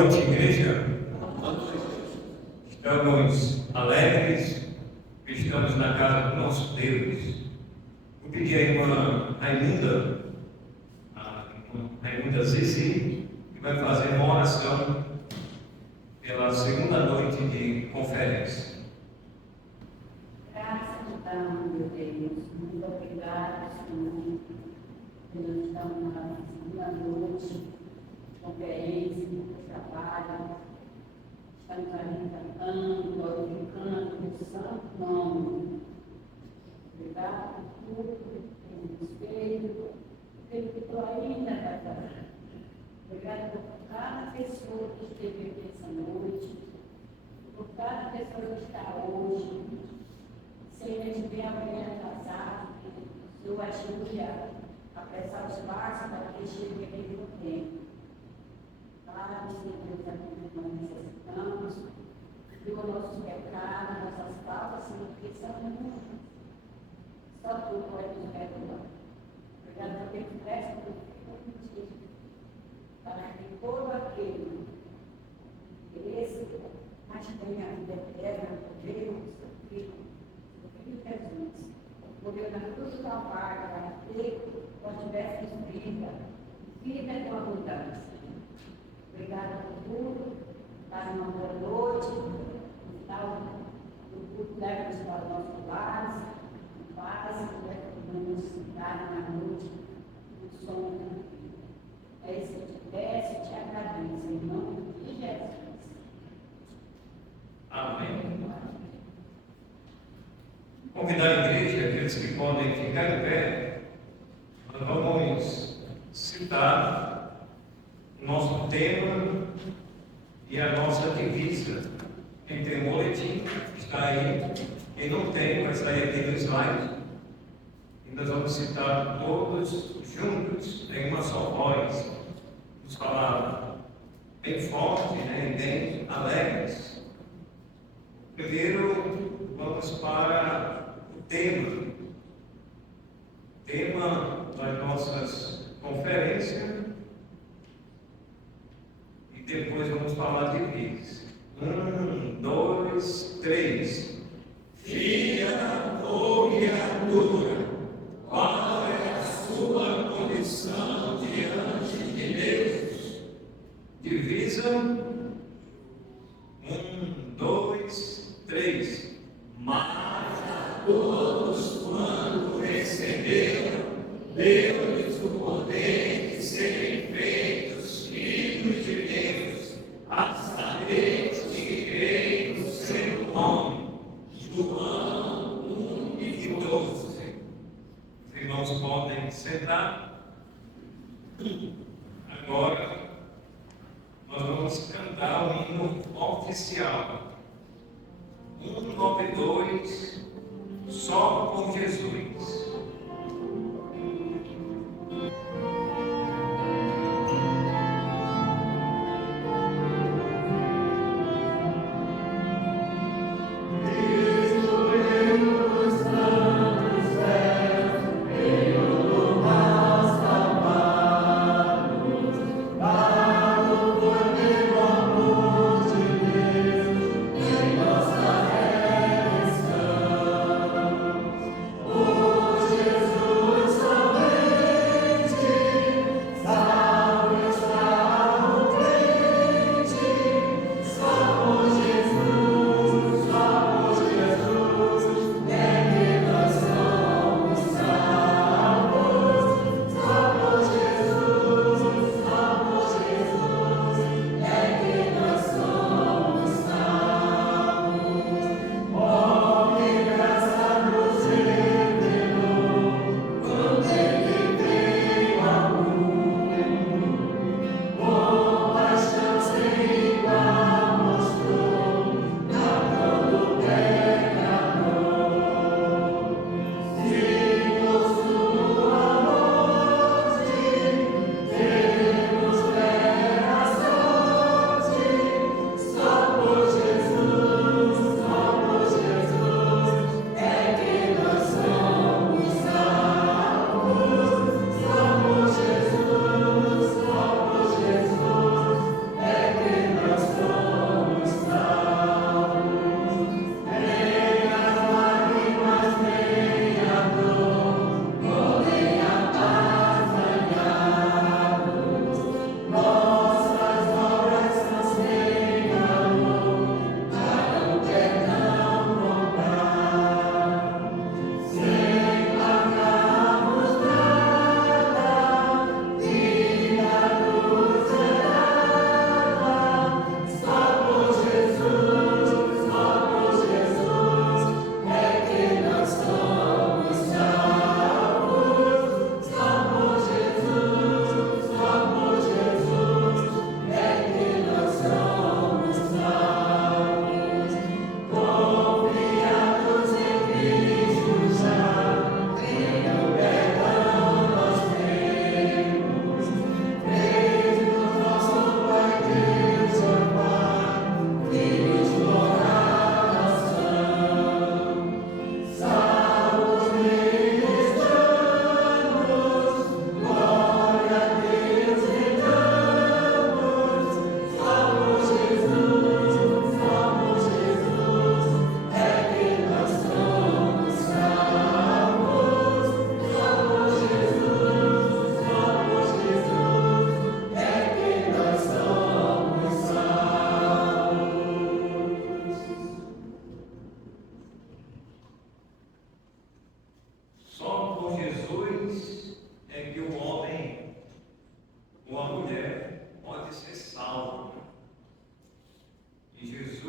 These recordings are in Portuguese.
noite, igreja. Estamos alegres, estamos na casa do nosso Deus. Vou pedir à irmã Raimunda Zizi, que vai fazer uma oração pela segunda noite de conferência. Graças te damos, meu Deus. Muito obrigado, Senhor, que nós estamos na segunda noite de conferência, de trabalho. Estamos ali cantando, glorificando o santo nome. Obrigado por tudo que temos feito, pelo que tu ainda vai fazer. Obrigado por cada pessoa que esteve aqui essa noite, por cada pessoa que está hoje. Senhor, a gente vem amanhã atrasado, o Senhor ajude a apressar os passos para que chegue aqui no tempo. Claro, Senhor Deus, aquilo que nós necessitamos, perdoa nossos pecados, nossas faltas, Senhor, porque são muitas. Só tu pode nos perdoar. Obrigado por ter pressa do Filho, para que todo aquele que esse mas tenha a vida eterna por Deus, seu Filho Jesus. Morreu na cruz do Calvário para que nós tivéssemos vida com abundância. Obrigada por tudo, para uma boa noite, no final do culto, leva-nos para o nosso lar, em paz, vamos dar na noite o som. É isso que eu te peço e te agradeço, em nome de Jesus. Amém. Convidar a igreja, aqueles que podem ficar em pé, nós vamos citar o nosso tema e a nossa divisa. Quem tem um boletim está aí, quem não tem vai sair aqui no slide. E nós vamos citar todos juntos, em uma só voz, nos falar bem forte, e bem alegres. Primeiro, vamos para o tema das nossas conferências, e depois vamos falar de vez. 1, 2, 3. Filha ou criatura, qual é a sua condição diante de Deus? Divisa. 1, 2, 3. Mas a todos quando receberam, deu-lhes o poder de serem feitos filhos de Deus, a saber que creem no seu nome. João 1:12. Os irmãos podem sentar. Agora nós vamos cantar o hino oficial. 192, só com Jesus. Oh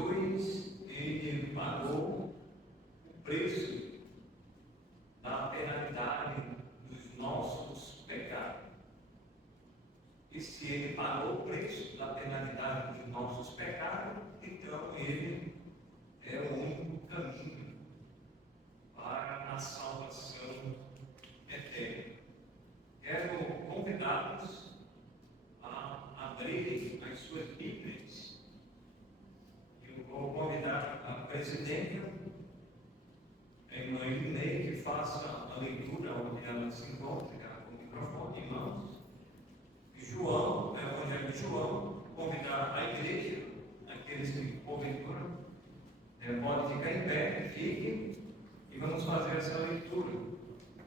Jesus, ele pagou o preço da penalidade dos nossos pecados. E se ele pagou o preço da penalidade dos nossos pecados, então ele é o único caminho para a salvação eterna. Quero convidá-los a abrirem as suas Bíblias. Eu vou convidar a presidenta, a irmã Irinei, que faça a leitura onde ela se encontra, com o microfone em mãos. João, o Evangelho de João, convidar a igreja, aqueles que porventura podem ficar em pé, fiquem, e vamos fazer essa leitura.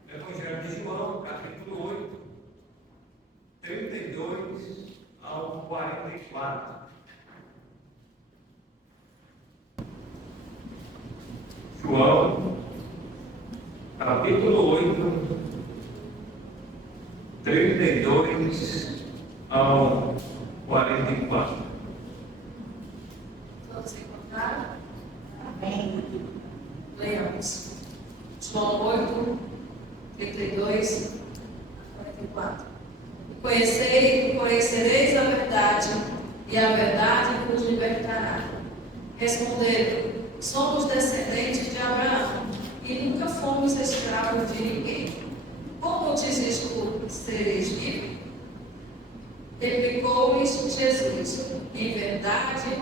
Evangelho de João, capítulo 8, 32 ao 44. João, capítulo 8, 32 ao 44. Todos encontraram? Amém. Leamos. João 8, 32 a 44. Conhecereis a verdade, e a verdade vos libertará. Responderam: somos descendentes de Abraão, e nunca fomos escravos de ninguém. Como dizes tu, sereis livre? Replicou-lhes Jesus: em verdade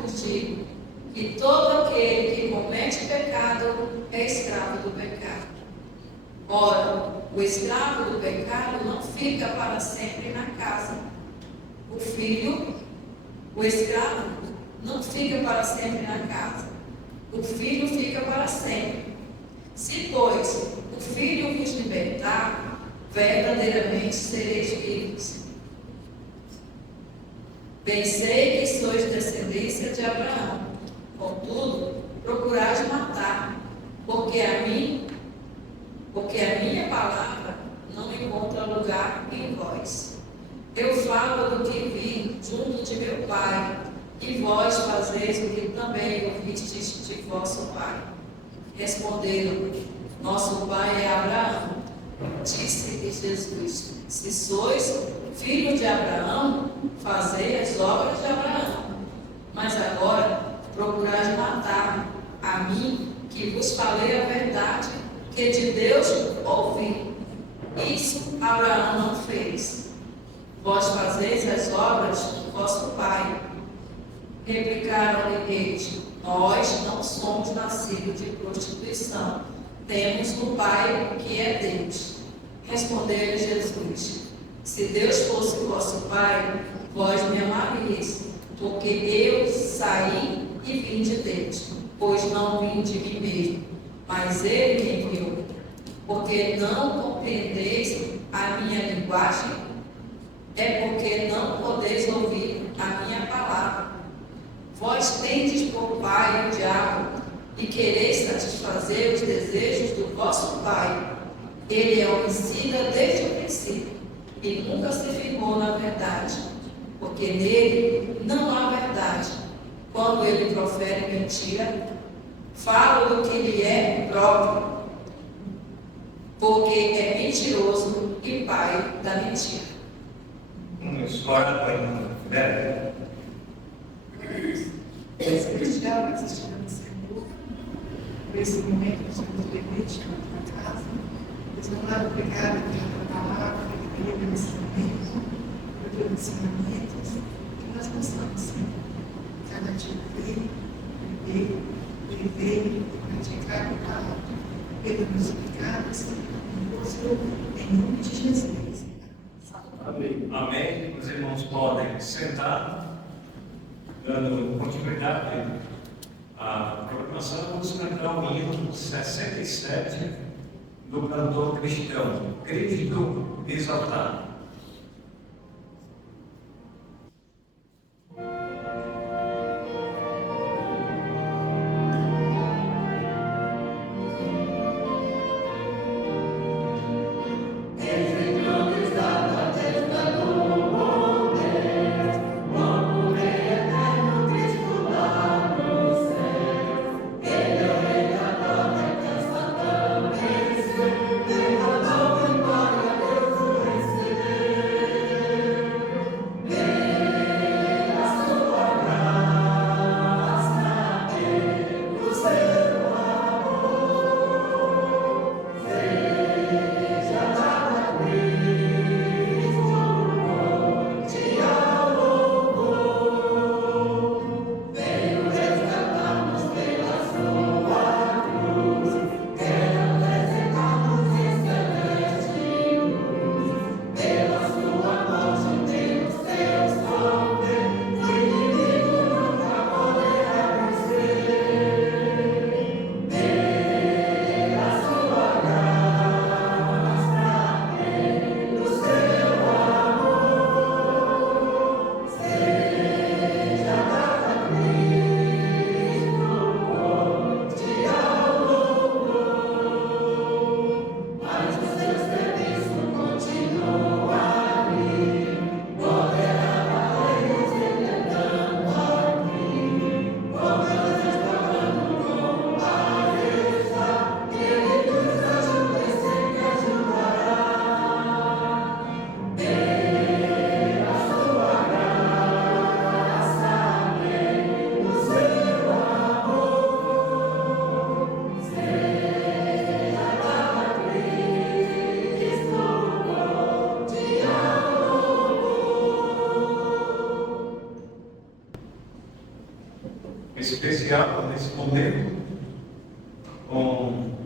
vos digo, que todo aquele que comete pecado é escravo do pecado. Ora, o escravo do pecado não fica para sempre na casa. O escravo não fica para sempre na casa. O filho fica para sempre. Se, pois, o filho vos libertar, verdadeiramente sereis livres. Bem sei que sois descendência de Abraão, contudo, procurais matar, porque a minha palavra não encontra lugar em vós. Eu falo do que vi junto de meu Pai, e vós fazeis o que também ouvistes de vosso Pai. Responderam: nosso pai é Abraão. Disse-lhe Jesus: se sois filho de Abraão, fazei as obras de Abraão. Mas agora procurais matar a mim, que vos falei a verdade, que de Deus ouvi. Isso Abraão não fez. Vós fazeis as obras do vosso pai. Replicaram-lhe eles: nós não somos nascidos de prostituição. Temos um Pai que é Deus. Respondeu-lhe Jesus: se Deus fosse vosso Pai, vós me amarias, porque eu saí e vim de Deus, pois não vim de mim mesmo, mas Ele me enviou. Porque não compreendeis a minha linguagem? É porque não podeis ouvir a minha palavra. Vós tendes por pai o diabo, e quereis satisfazer os desejos do vosso pai. Ele é homicida desde o princípio, e nunca se firmou na verdade, porque nele não há verdade. Quando ele profere mentira, fala do que lhe é próprio, porque é mentiroso e pai da mentira. Uma história para irmã Vera. Celestial, que estamos Senhor, por esse momento que estamos permitindo na tua casa. Deus, obrigado pela palavra, pelo ensinamento, pelos ensinamentos, que nós possamos, Senhor, cada dia viver e praticar a palavra, pelos pecados, Senhor, em nome de Jesus. Amém. Amém. Os irmãos podem sentar. Dando continuidade à programação, vamos cantar o hino 67 do cantor cristão, Cristo Exaltado. Cristo especial nesse momento com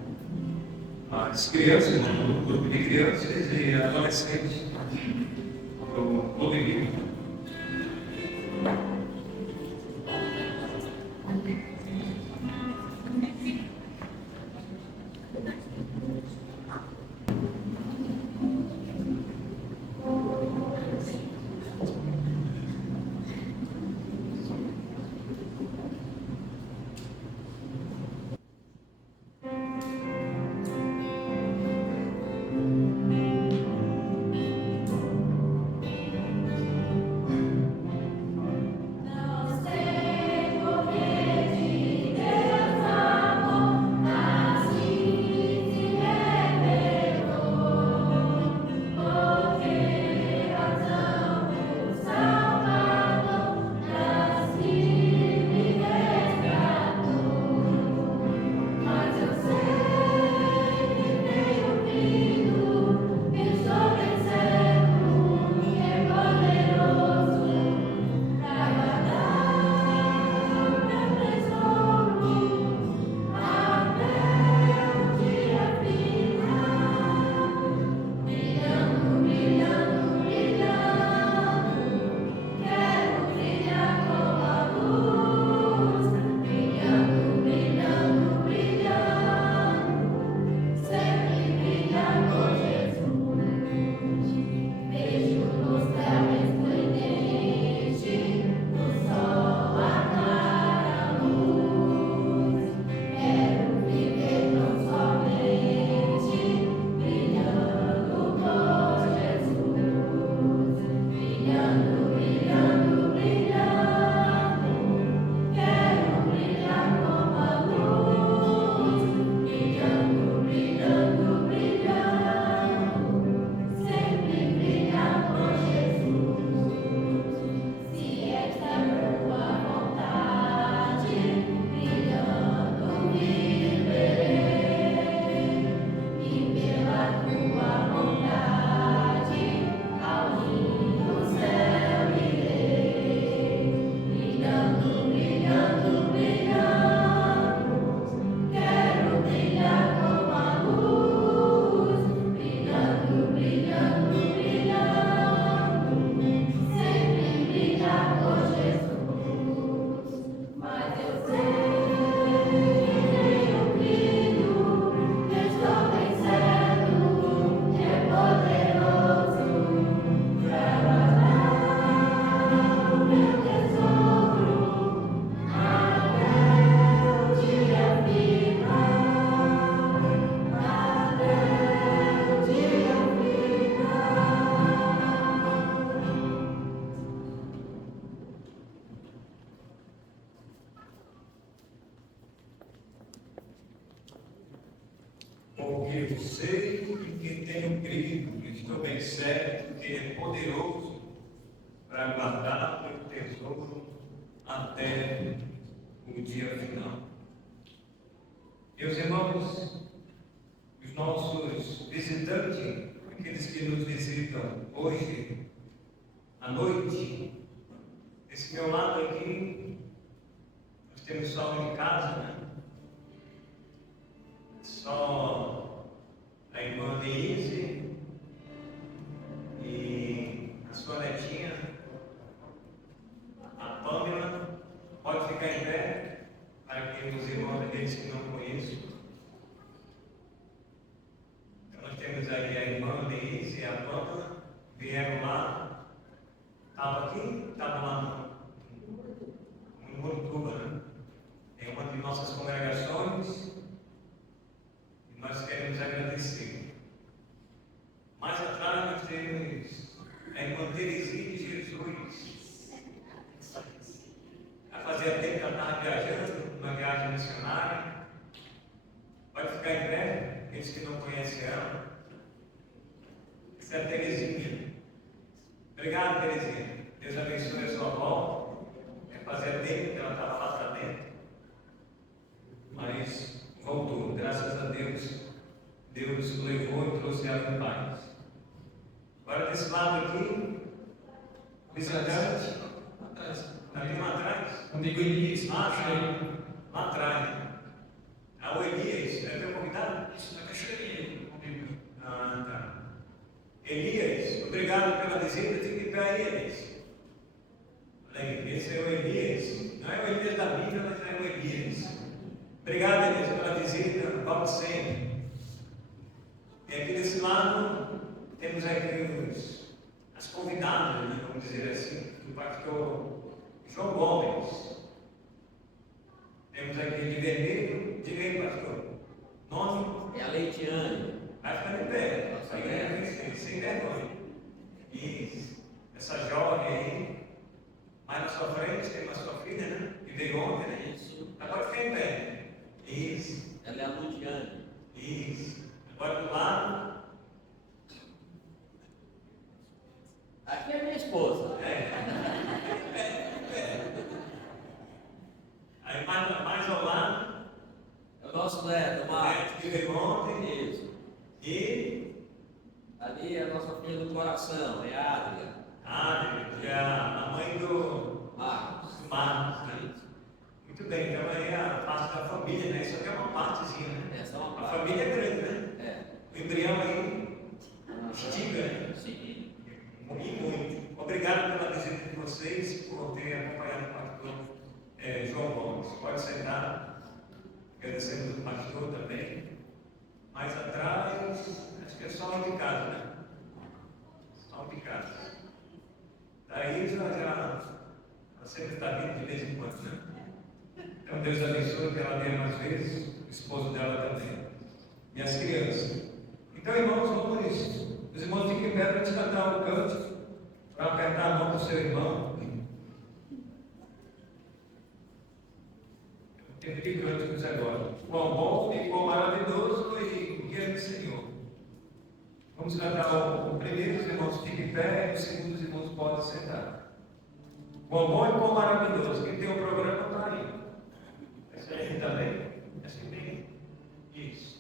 as crianças, um grupo de crianças e adolescentes do Clube Bíblico. Porque eu sei que tenho crido, estou bem certo que é poderoso para guardar o meu tesouro até o dia final. Meus irmãos, os nossos visitantes, aqueles que nos visitam hoje à noite, esse meu lado aqui, nós temos só de casa, né? Só a irmã Denise e a sua netinha, a Pâmela. Pode ficar em pé para que os irmãos daqueles que não conheço. Então nós temos aí a irmã Denise e a Pâmela, vieram lá, estavam aqui, estavam lá no Murituba, né? É uma de nossas congregações. Nós queremos agradecer. Mais atrás nós temos a irmã Terezinha de Jesus. Há fazia tempo que ela estava viajando, numa viagem missionária. Pode ficar em pé, aqueles que não conhecem ela. Essa é a Terezinha. Obrigado, Terezinha. Deus abençoe a sua volta. Fazia tempo que ela estava lá para dentro. Mas voltou, graças a Deus. Deus levou e trouxe ela em paz. Agora desse lado aqui, visitante, vendo lá atrás? Comigo Elias, Lá atrás. O Elias, é teu convidado? Isso, na cachoeirinha comigo. Tá. Elias, obrigado pela visita. Fique de pé aí, Elias. Olha aí, esse é o Elias. Não é o Elias da Bíblia, mas é o Elias. Obrigado, Elias, pela visita. Volte sempre. E aqui desse lado, temos aqui as convidadas, né, vamos dizer assim, do pastor João Gomes. Temos aqui de vermelho. Diga aí, pastor. Nome? É a Leitiane. Vai ficar de pé. Sem vergonha. Isso. Essa jovem aí. Mais na sua frente tem uma sua filha, né? Que veio ontem, né? Isso. Agora fica em pé. Isso. Ela é a Ludiane. Isso. Agora do lado. Aqui é minha esposa. Aí mais ao lado. É o nosso neto, Marcos. Que veio ontem. Isso. E Ali é a nossa filha do coração, é a Adria. Adri, que é a mãe do Marcos. Marcos, né? Isso. Muito bem, então aí é a parte da família, né? Isso aqui é uma partezinha, né? Essa é uma A parte. família é grande, né? É. O embrião aí estica, né? Sim. E muito. Obrigado pela visita de vocês, por ter acompanhado o pastor João Gomes. Pode sentar, agradecendo o pastor também. Mais atrás, acho que é só um de casa, né? Só um de casa. Daí já sempre está vindo de vez em quando, né? Então Deus abençoe que ela venha mais vezes, o esposo dela também. E as crianças. Então, irmãos, vamos. Os irmãos fiquem em pé para te cantar um cântico, para apertar a mão do seu irmão. Tempo de cânticos agora. Quão bom e quão maravilhoso foi o dia do Senhor. Vamos cantar o primeiro, os irmãos fiquem em pé, e o segundo, os irmãos podem sentar. Quão bom e quão maravilhoso. Quem tem o programa está aí. Essa aí também? Essa que tem? Isso.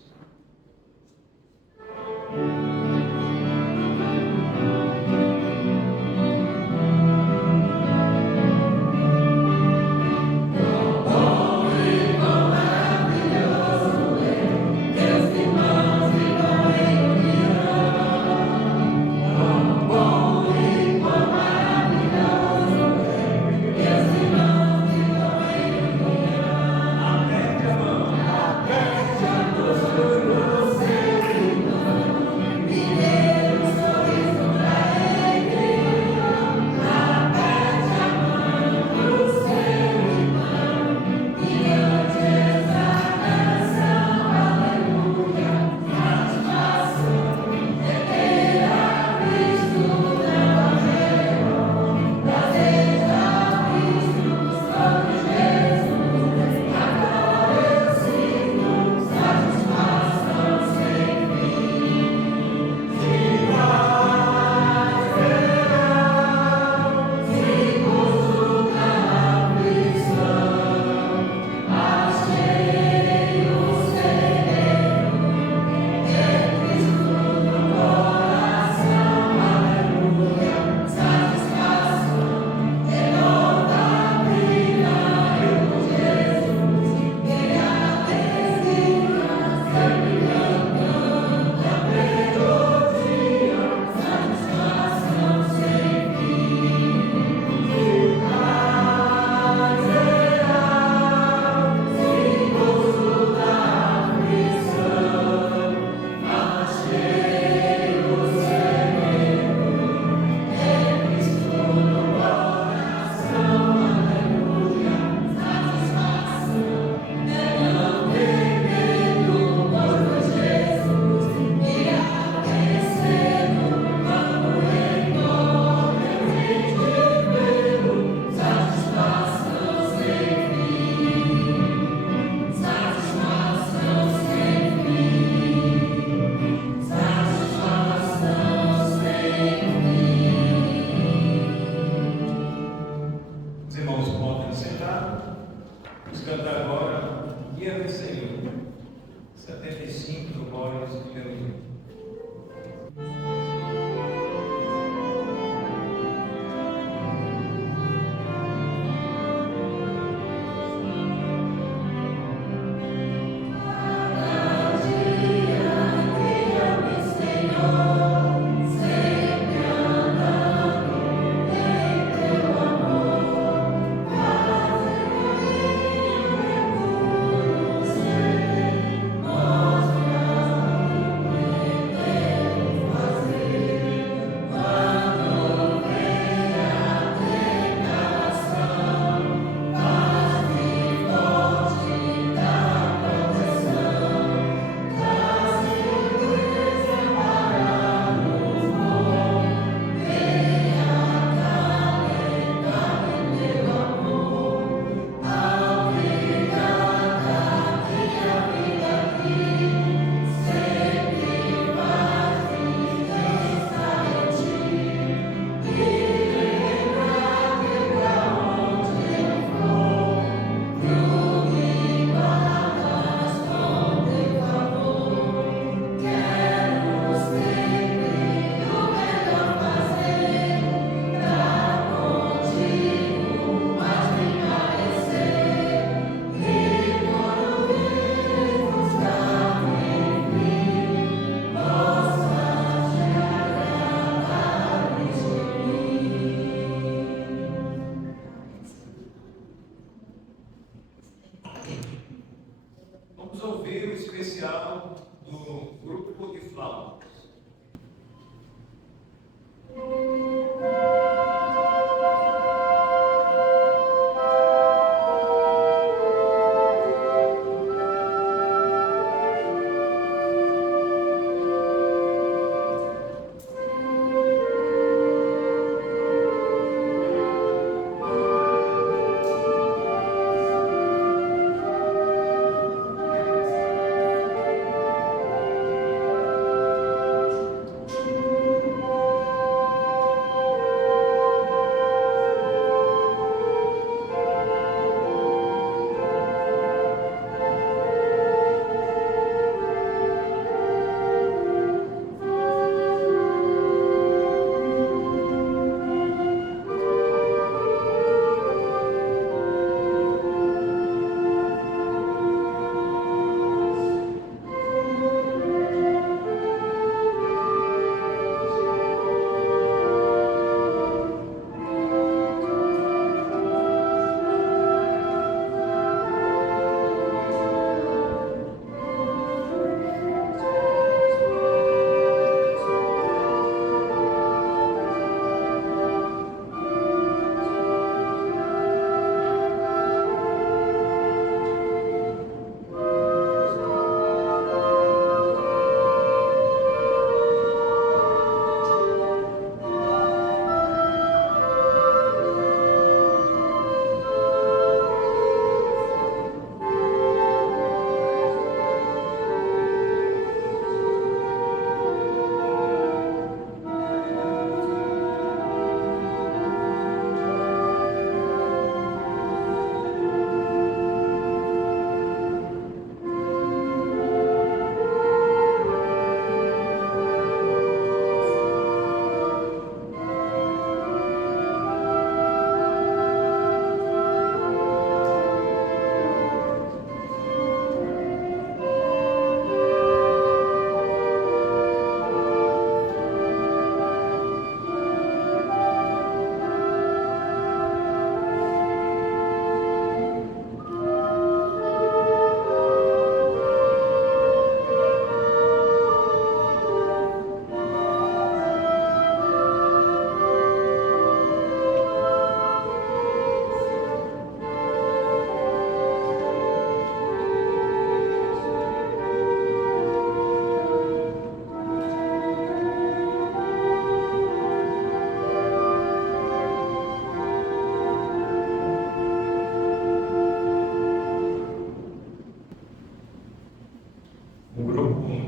ouvir o especial do grupo de flautas.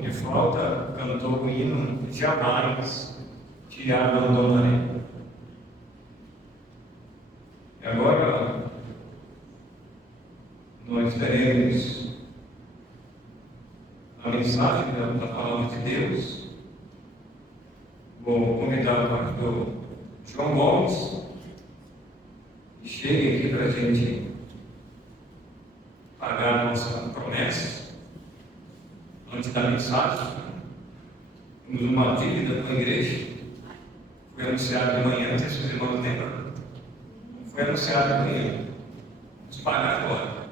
De flauta cantou o hino Jamais Te Abandonarei. E agora nós teremos a mensagem da palavra de Deus. Vou convidar o pastor João Gomes que chegue aqui para a gente pagar a nossa promessa. Antes da mensagem, temos uma dívida com a igreja. Foi anunciado de manhã, não sei se os irmãos lembram. Foi anunciado de manhã. Vamos pagar agora.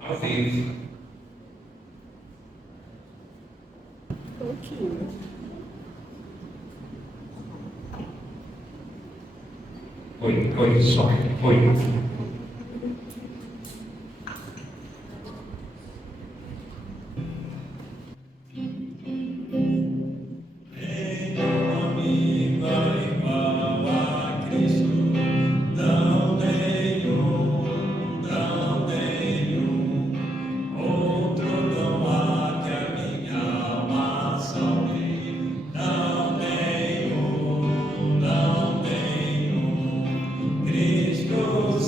Ao vivo. Oi, só. Oi. Cristo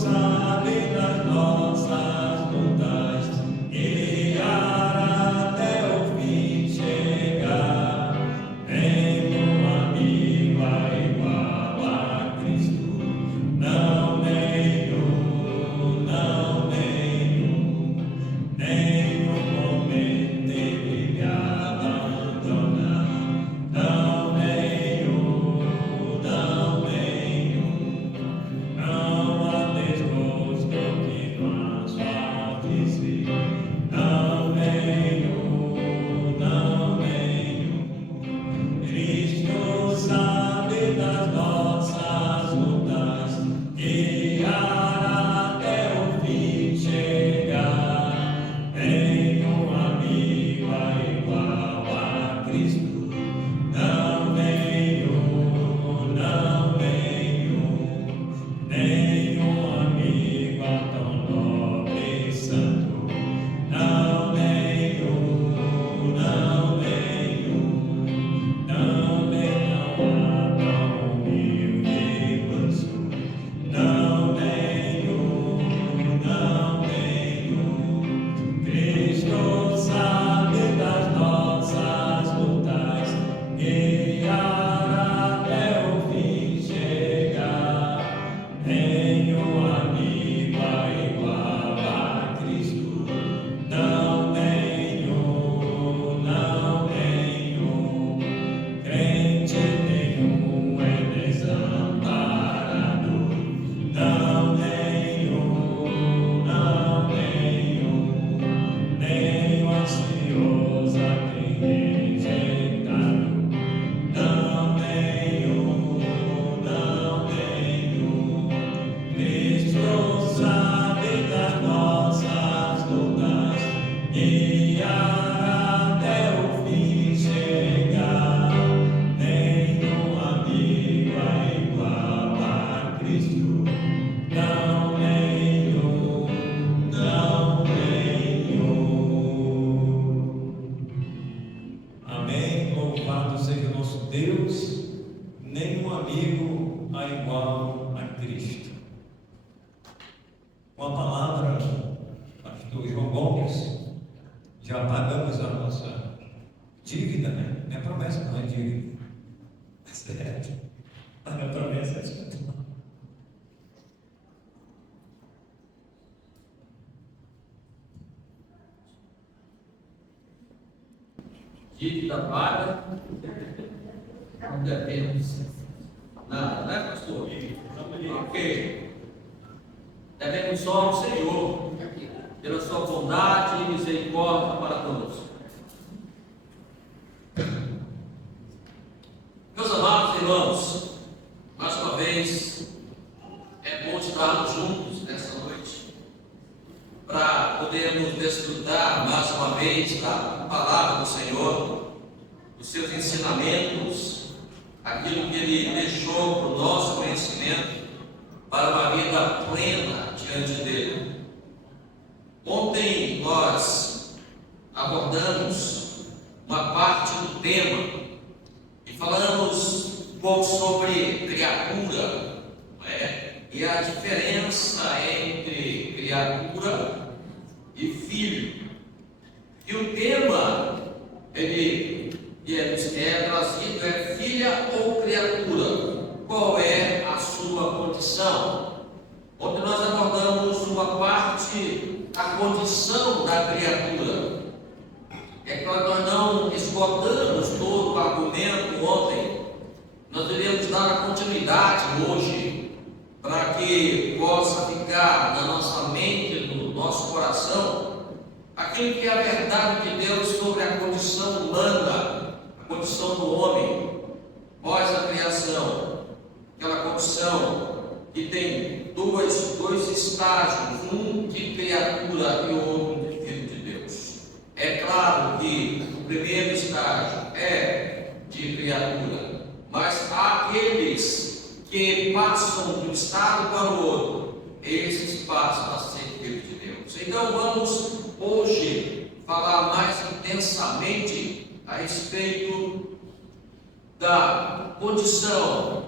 Já pagamos a nossa dívida, né? Não é promessa, não é dívida. Certo? Mas não é promessa, é certo. Dívida paga, não devemos nada, né, pastor? Ok. Devemos só ao Senhor, pela sua bondade e misericórdia para conosco. Meus amados irmãos, mais uma vez, é bom estarmos juntos nessa noite, para podermos desfrutar mais uma vez da palavra do Senhor, dos seus ensinamentos, aquilo que Ele deixou para o nosso conhecimento, para uma vida plena diante dEle. Ontem nós abordamos uma parte do tema e falamos um pouco sobre criatura, não é? E a diferença entre criatura e filho. E o tema que é trazido é filha ou criatura. Qual é a sua condição? Ontem nós abordamos uma parte, a condição da criatura. É claro, nós não esgotamos todo o argumento ontem. Nós iremos dar a continuidade hoje, para que possa ficar na nossa mente, no nosso coração, aquilo que é a verdade de Deus sobre a condição humana, a condição do homem, pós a criação, aquela condição que tem dois estágios, um de criatura e outro de filho de Deus. É claro que o primeiro estágio é de criatura, mas há aqueles que passam de um estado para o outro, esses passam a ser filhos de Deus. Então vamos hoje falar mais intensamente a respeito da condição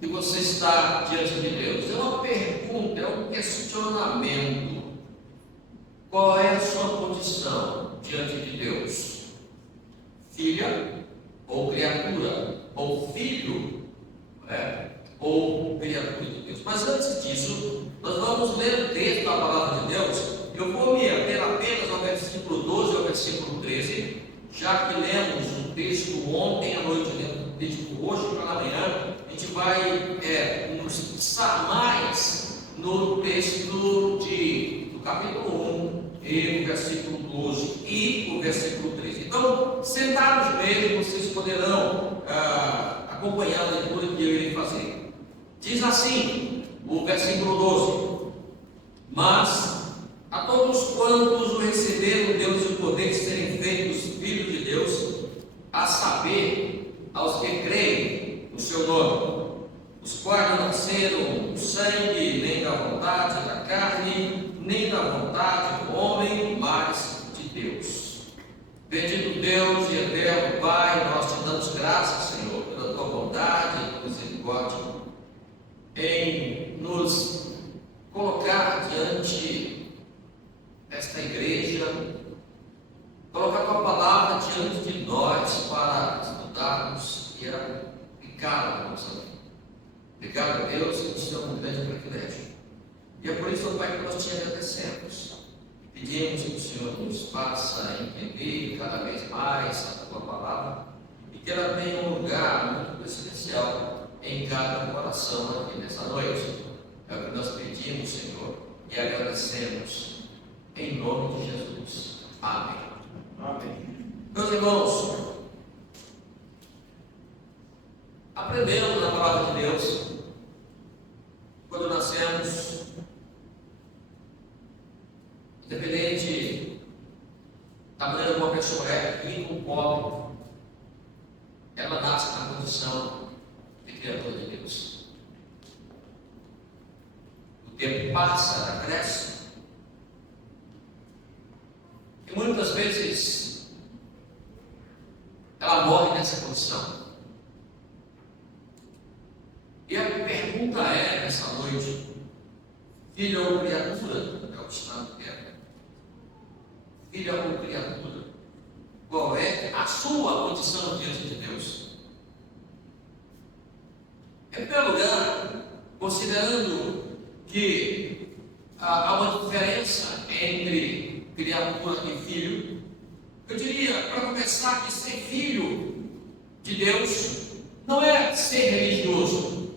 que você está diante de Deus. É uma pergunta, é um questionamento. Qual é a sua condição diante de Deus? Filha ou criatura? Ou filho? Ou criatura de Deus? Mas antes disso, nós vamos ler o texto da palavra de Deus. Eu vou me ater apenas ao versículo 12 ao versículo 13, já que lemos um texto ontem à noite, lemos um texto hoje para amanhã. A gente vai nos fixar mais no texto do capítulo 1, e o versículo 12 e o versículo 13. Então, sentados mesmo, vocês poderão acompanhar a leitura que eu irei fazer. Diz assim, o versículo 12: Mas a todos quantos o receberam, deu-lhes o poder de serem feitos filhos de Deus, a saber, aos que creem no seu nome, os quais não nasceram do sangue, nem da vontade da carne, nem da vontade do homem, mas de Deus. Bendito Deus e eterno Pai, nós te damos graças, Senhor, pela tua bondade e tua misericórdia, em nos colocar diante desta igreja, colocar a tua palavra diante de nós para estudarmos e aplicar na nossa vida. Obrigado a Deus, que nos deu um grande privilégio. E é por isso, Pai, que nós te agradecemos. Pedimos que o Senhor nos faça entender cada vez mais a tua palavra e que ela tenha um lugar muito especial em cada coração aqui nessa noite. É o que nós pedimos, Senhor, e agradecemos em nome de Jesus. Amém. Amém. Meus irmãos, aprendemos na palavra de Deus, quando nascemos, independente da maneira como a pessoa é, rico ou pobre, ela nasce na condição de criatura de Deus. O tempo passa, ela cresce, e muitas vezes ela morre nessa condição. E a pergunta é, nessa noite, filha ou criatura? É o que está no termo. Filha ou criatura? a sua condição diante de Deus? Em primeiro lugar, considerando que há uma diferença entre criatura e filho, eu diria, para começar, que ser filho de Deus não é ser religioso.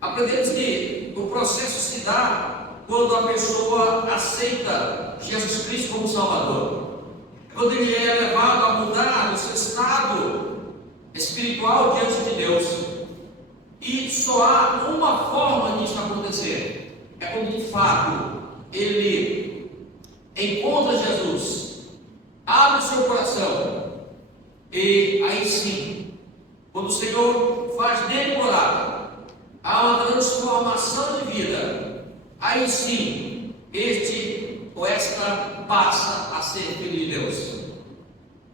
Aprendemos que o processo se dá quando a pessoa aceita Jesus Cristo como Salvador. Quando ele é levado a mudar o seu estado espiritual diante de Deus. E só há uma forma disso acontecer. É quando de fato ele encontra Jesus, abre o seu coração, e aí sim, quando o Senhor faz dele morada, há uma transformação de vida. Aí sim, este ou esta passa a ser filho de Deus.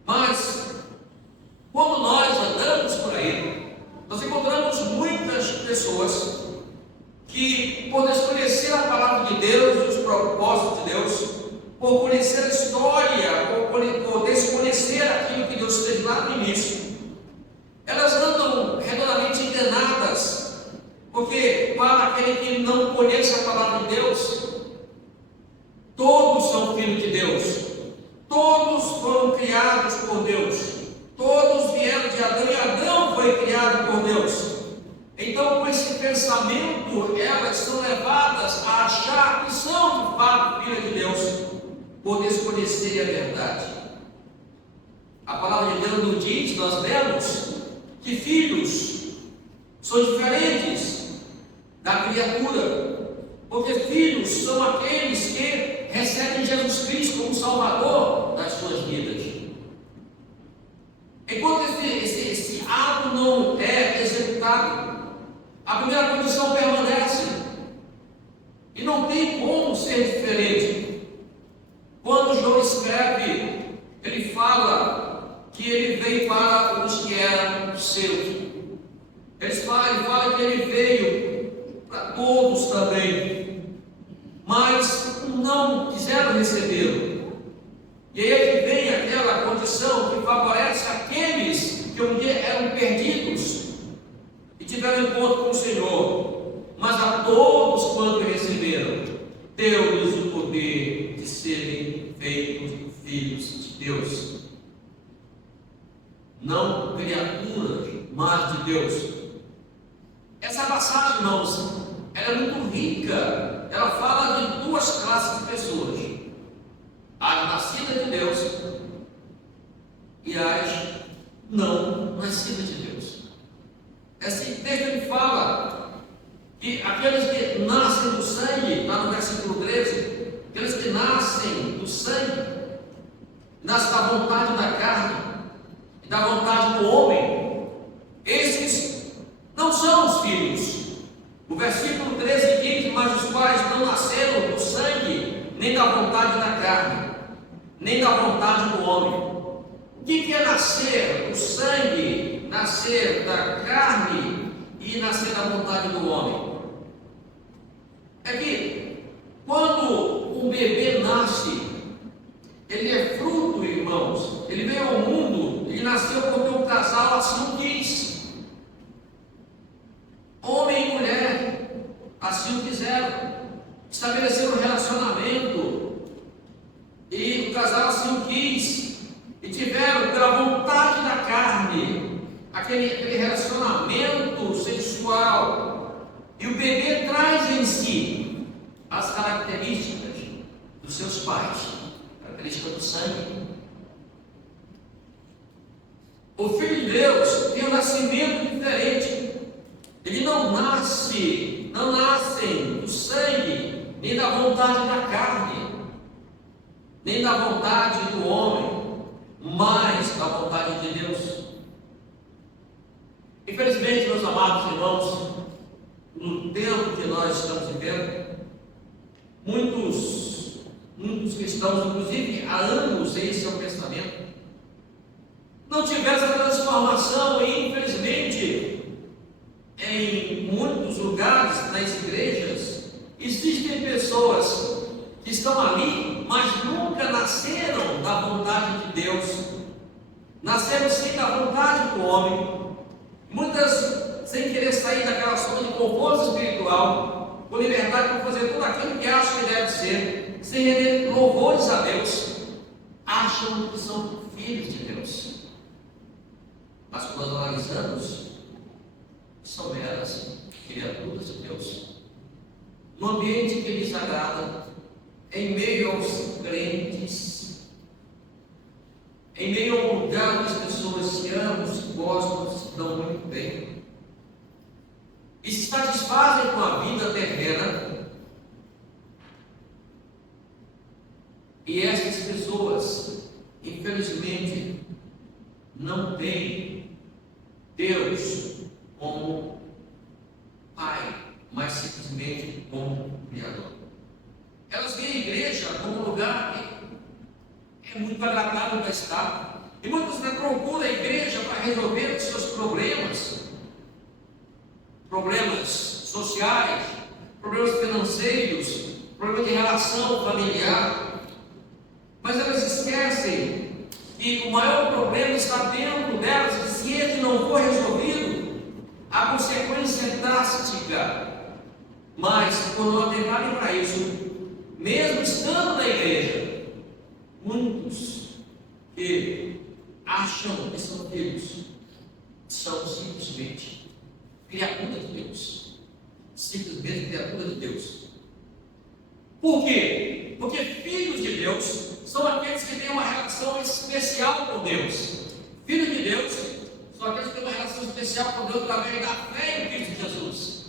Mas, quando nós andamos por aí, nós encontramos muitas pessoas que, por desconhecer a palavra de Deus e os propósitos de Deus, por conhecer a história, por desconhecer aquilo que Deus fez lá no início, elas andam redondamente enganadas, porque para aquele que não conhece a palavra de Deus, todos são filhos de Deus, todos foram criados por Deus, todos vieram de Adão e Adão foi criado por Deus. Então, com esse pensamento, elas são levadas a achar que são de fato filhas de Deus, por desconhecer a verdade. A palavra de Deus nos diz, nós lemos, que filhos são diferentes da criatura, porque filhos são aqueles que recebem Jesus Cristo como Salvador das suas vidas. Enquanto esse ato não é executado, a primeira condição permanece, e não tem como ser diferente. Quando João escreve, ele fala que ele veio para os que eram seus. Ele fala que ele veio para todos também, mas não quiseram recebê-lo. E aí é que vem aquela condição que favorece aqueles que um dia eram perdidos e tiveram encontro com o Senhor, mas a todos quanto receberam, deu-lhes o poder de serem feitos filhos de Deus. Não criaturas, mas de Deus. Essa passagem, irmãos, ela é muito rica. Ela fala de duas classes de pessoas: as nascidas de Deus e as não nascidas de Deus. Esse texto ele fala que aqueles que nascem do sangue, lá no versículo 13, aqueles que nascem do sangue, nascem da vontade da carne e da vontade do homem, esses não são os filhos. O versículo 13 diz: mas os quais não nasceram do sangue, nem da vontade da carne, nem da vontade do homem. O que é nascer do sangue, nascer da carne e nascer da vontade do homem? É que quando um bebê nasce, ele é fruto, irmãos. Ele veio ao mundo, ele nasceu porque um casal assim o quis. Homem e mulher assim o quiseram, estabeleceram um relacionamento, e o casal assim o quis, e tiveram pela vontade da carne aquele relacionamento sexual, e o bebê traz em si as características dos seus pais, características do sangue. O Filho de Deus tem um nascimento diferente. Ele não nascem do sangue, nem da vontade da carne, nem da vontade do homem, mas da vontade de Deus. Infelizmente, meus amados irmãos, no tempo que nós estamos vivendo, muitos cristãos, inclusive há anos esse é o pensamento, não tiveram essa transformação, e infelizmente em muitos lugares, nas igrejas, existem pessoas que estão ali, mas nunca nasceram da vontade de Deus. nascemos sem a vontade do homem, muitas sem querer sair daquela zona de conforto espiritual, com liberdade para fazer tudo aquilo que acham que deve ser, sem render louvores a Deus, acham que são filhos de Deus. Mas quando analisamos, são meras criaturas de Deus. No ambiente que lhes agrada, em meio aos crentes, em meio a um lugar onde as pessoas se amam, se gostam, se dão muito bem, e se satisfazem com a vida terrena, e essas pessoas, infelizmente, não têm Deus como Pai, mas simplesmente como Criador. Elas veem a igreja como um lugar que é muito agradável para estar, e muitos procuram a igreja para resolver os seus problemas sociais, problemas financeiros, problemas de relação familiar, mas elas esquecem que o maior problema está dentro delas, e se ele não for resolvido, a consequência é drástica. Mas quando não atentarem para isso, mesmo estando na igreja, muitos que acham que são filhos, são simplesmente criatura de Deus. Simplesmente criatura de Deus. Por quê? Porque filhos de Deus são aqueles que têm uma relação especial com Deus. Filhos de Deus são aqueles que têm uma relação especial com Deus através da fé em Cristo Jesus.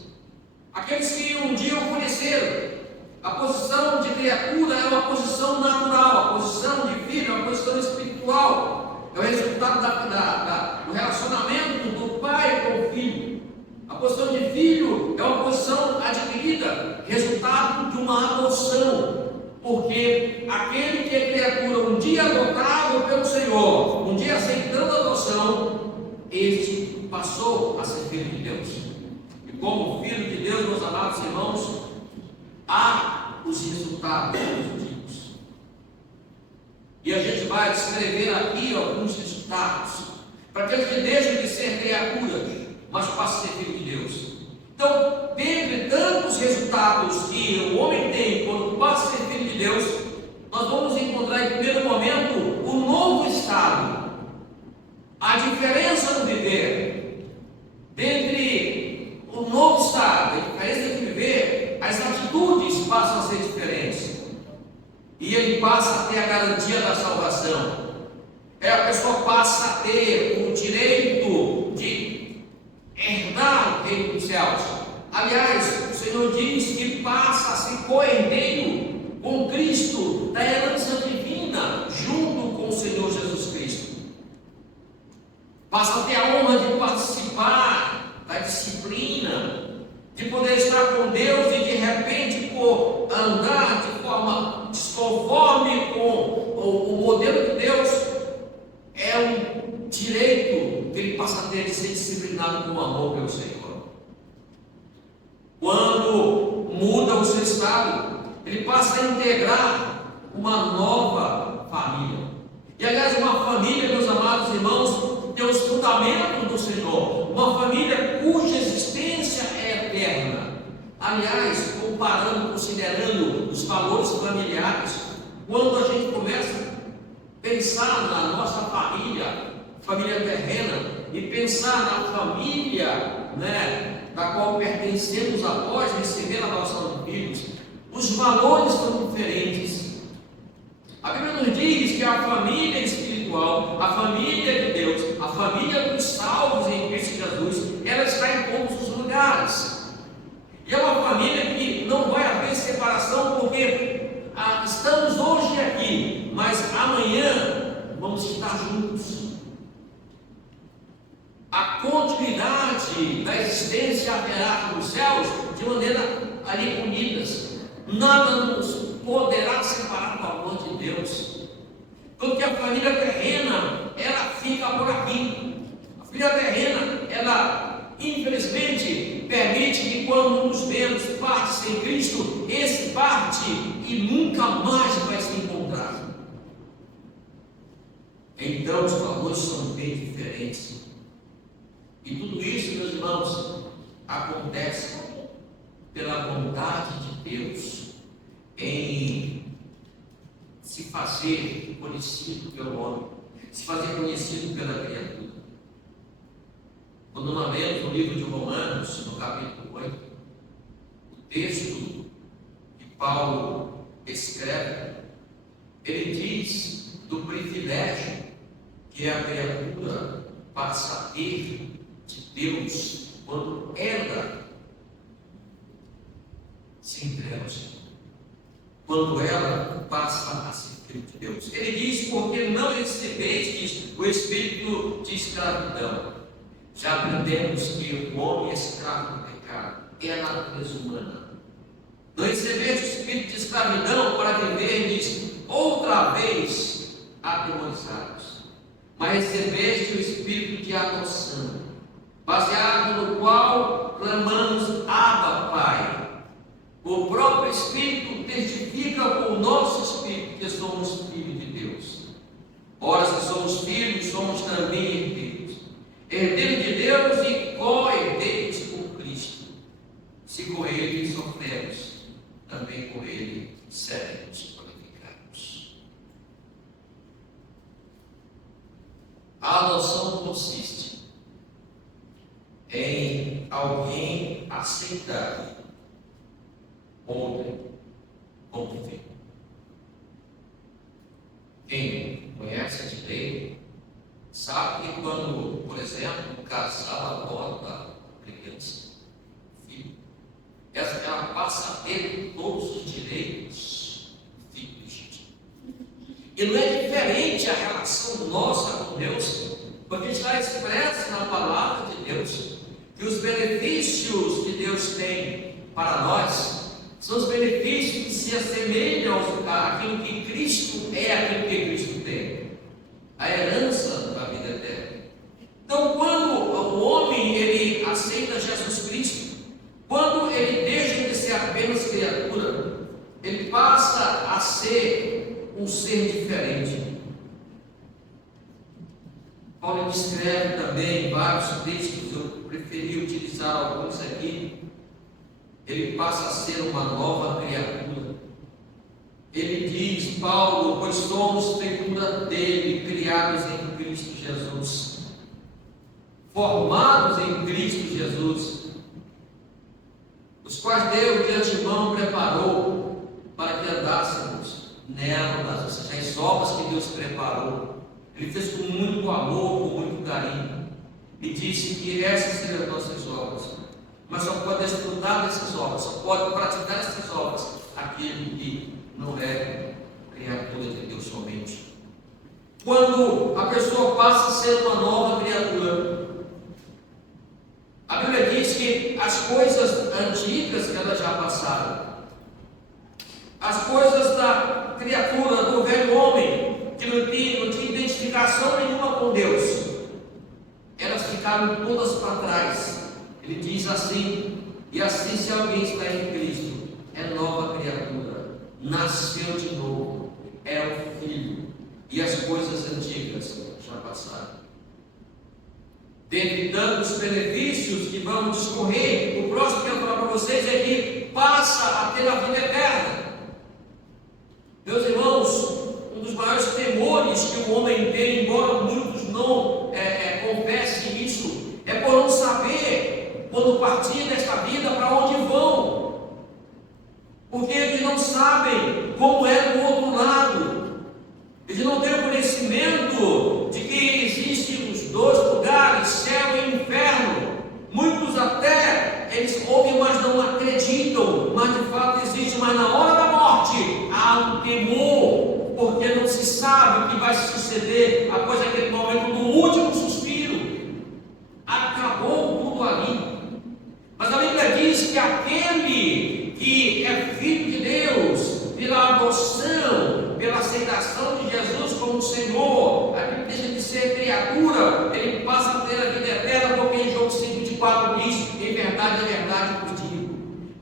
Aqueles que um dia o conheceram. A posição de criatura é uma posição natural, a posição de filho é uma posição espiritual. É o resultado do relacionamento do pai com o filho. A posição de filho é uma posição adquirida, resultado de uma adoção. Porque aquele que é criatura, um dia adotado pelo Senhor, um dia aceitando a adoção, este passou a ser filho de Deus. E como filho de Deus, meus amados irmãos, há os resultados positivos. E a gente vai descrever aqui alguns resultados para aqueles que deixam de ser criaturas, mas passam a ser filho de Deus. Então, dentre tantos resultados que o homem tem quando passa a ser filho de Deus, nós vamos encontrar em primeiro momento um novo estado, a diferença no viver. Dentre o novo estado, a diferença de viver, as atitudes passam a ser diferentes, e ele passa a ter a garantia da salvação. A pessoa passa a ter o direito de herdar o reino dos céus. Aliás, o Senhor diz que passa a ser coerdeiro com Cristo da herança divina, junto com o Senhor Jesus Cristo. Passa a ter a honra de participar da disciplina, de poder estar com Deus e de repente, por andar de forma desconforme com o modelo de Deus, é um direito que ele passa a ter de ser disciplinado com amor pelo Senhor. Quando muda o seu estado, ele passa a integrar uma nova família. E aliás, uma família, meus amados irmãos, tem os fundamentos do Senhor, uma família cuja existência é eterna. Aliás, comparando, considerando os valores familiares, quando a gente começa a pensar na nossa família terrena, e pensar na família, da qual pertencemos após receber a adoção de filhos, os valores são diferentes. A Bíblia nos diz que a família espiritual, a família de Deus, a família dos salvos em Cristo Jesus, ela está em todos os lugares. E é uma família que não vai haver separação, porque estamos hoje aqui, mas amanhã vamos estar juntos. A continuidade da existência haverá nos céus de maneira ali unidas. Nada nos poderá separar do amor de Deus. Porque a família terrena, ela fica por aqui. A família terrena, ela infelizmente permite que quando nos vemos parte sem Cristo, esse parte e nunca mais vai se encontrar. então os valores são bem diferentes. E tudo isso, meus irmãos, acontece pela vontade de Deus em se fazer conhecido pelo homem, se fazer conhecido pela criatura. Quando nós lemos no livro de Romanos, no capítulo 8, o texto que Paulo escreve, ele diz do privilégio que a criatura passa a ter de Deus quando ela se entrega ao Senhor, quando ela passa a ser filho de Deus. Ele diz: porque não recebestes o espírito de escravidão. Já aprendemos que o homem é escravo do pecado, é a natureza humana. Não recebeste o espírito de escravidão para viverdes outra vez atemorizados, mas recebeste o espírito de adoção, baseado no qual clamamos: Abba, Pai. O próprio Espírito testifica com o nosso Espírito que somos filhos de Deus. Ora, se somos filhos, somos também herdeiros, herdeiros de Deus e co-herdeiros com Cristo. Se com Ele sofremos, também com Ele seremos glorificados. A adoção consiste em alguém aceitar outro como filho. Quem conhece a direito sabe que quando, por exemplo, um casal adota a criança, filho, ela passa a ter todos os direitos do filho legítimo. E não é diferente a relação nossa com Deus, porque está expresso na palavra de Deus que os benefícios que Deus tem para nós são os benefícios que se assemelham àquilo que Cristo é, aquilo que Cristo tem, a herança da vida eterna. Então, quando o homem ele aceita Jesus Cristo, quando ele deixa de ser apenas criatura, ele passa a ser um ser diferente. Paulo descreve também em vários textos, eu preferi utilizar alguns aqui. Ele passa a ser uma nova criatura. Ele diz, Paulo: pois somos feitura dele, criados em Cristo Jesus, formados em Cristo Jesus, os quais Deus de antemão preparou para que andássemos nelas, ou seja, as obras que Deus preparou. Ele fez com muito amor, com muito carinho, e disse que essas seriam as nossas obras. Mas só pode desfrutar dessas obras, só pode praticar essas obras aquele que não é criatura de Deus somente. Quando a pessoa passa a ser uma nova criatura, a Bíblia diz que as coisas antigas que elas já passaram, as coisas da criatura, do velho homem, que não tinha identificação nenhuma com Deus, elas ficaram todas para trás. Ele diz assim: e assim, se alguém está em Cristo, é nova criatura, nasceu de novo, é um filho, e as coisas antigas já passaram. Dentre tantos benefícios que vamos discorrer, o próximo que eu vou falar para vocês é que passa a ter a vida eterna. Meus irmãos, um dos maiores temores que o homem tem, embora muitos não confessem isso, é por não saber, quando partir desta vida, para onde vão, porque eles não sabem como é do outro lado, eles não têm o conhecimento de que existem os dois lugares, céu e inferno. Muitos até eles ouvem, mas não acreditam, mas de fato existe. Mas na hora da morte há um temor, porque não se sabe o que vai suceder após aquele momento do último suspiro. Acabou tudo ali. Mas a Bíblia diz que aquele que é filho de Deus, pela adoção, pela aceitação de Jesus como Senhor, aquele que deixa de ser criatura, ele passa a ter a vida eterna, porque em João 5,24 diz: em verdade vos digo,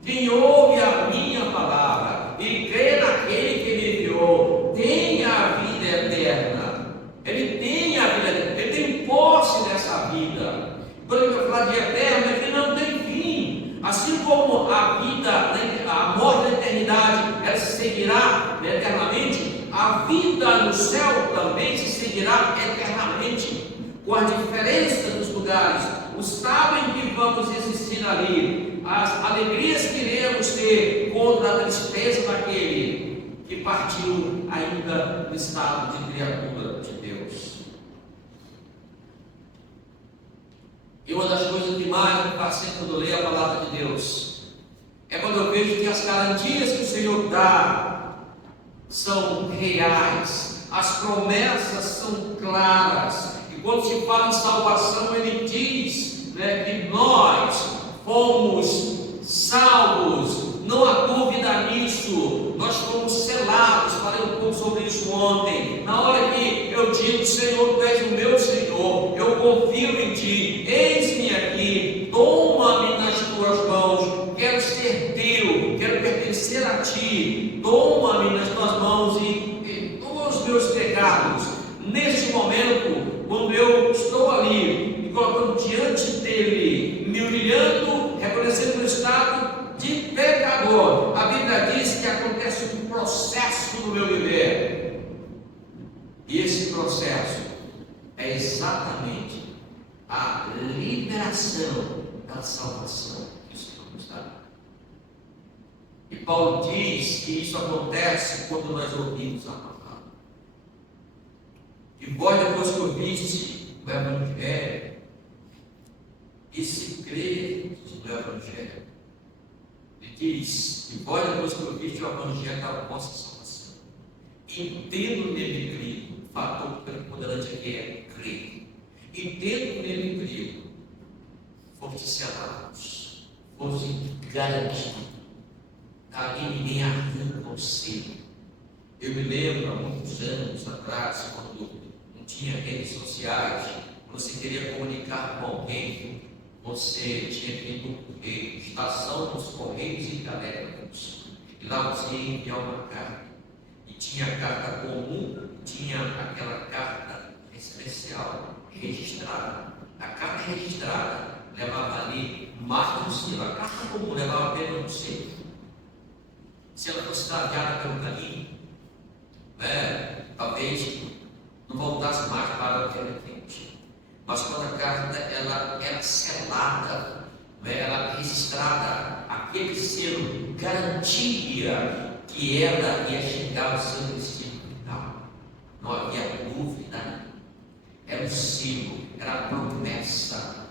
quem ouve a minha palavra e crê naquele que me enviou, tem a vida eterna. Ele tem vida no céu também se seguirá eternamente, com a diferença dos lugares, o estado em que vamos existir ali, as alegrias que iremos ter contra a tristeza daquele que partiu ainda no estado de criatura de Deus. E uma das coisas que mais me faz sempre quando eu leio a palavra de Deus é quando eu vejo que as garantias que o Senhor dá são reais, as promessas são claras. E quando se fala em salvação, ele diz, né, que nós fomos salvos, não há dúvida nisso, nós fomos selados. Falei um pouco sobre isso ontem. Na hora que eu digo, Senhor, tu és o meu Senhor, eu confio em ti, eis-me aqui, toma-me nas tuas mãos, quero ser teu, quero pertencer a ti, toma-me nas tuas mãos e perdoa os meus pecados. Neste momento, quando eu estou ali, me colocando diante dele, me humilhando, reconhecendo o estado de pecador, a Bíblia diz que acontece um processo no meu viver, e esse processo é exatamente a liberação da salvação que o Senhor nos dá. E Paulo diz que isso acontece quando nós ouvimos a palavra. E vós, depois que ouviste o Evangelho, e se crê no Evangelho, ele diz: e vós, depois que ouviste o Evangelho da vossa salvação, e tendo nele crido, o fator preponderante aqui é crer, e tendo nele crido, foste selados, foste garantidos, dali ninguém arranca o selo. Eu me lembro há muitos anos atrás, quando não tinha redes sociais, quando você queria comunicar com alguém, você tinha que ir no correio, estação dos Correios e Telégrafos, e lá você ia enviar uma carta, e tinha a carta comum, tinha aquela carta especial, registrada. A carta registrada levava ali mais do selo, a carta comum levava apenas um selo. Se ela fosse extraviada pelo caminho, talvez não voltasse mais para o remetente. Mas quando a carta ela era selada, ela registrada, aquele selo garantia que ela ia chegar ao seu destino final. Não havia dúvida. Era um selo, era a promessa.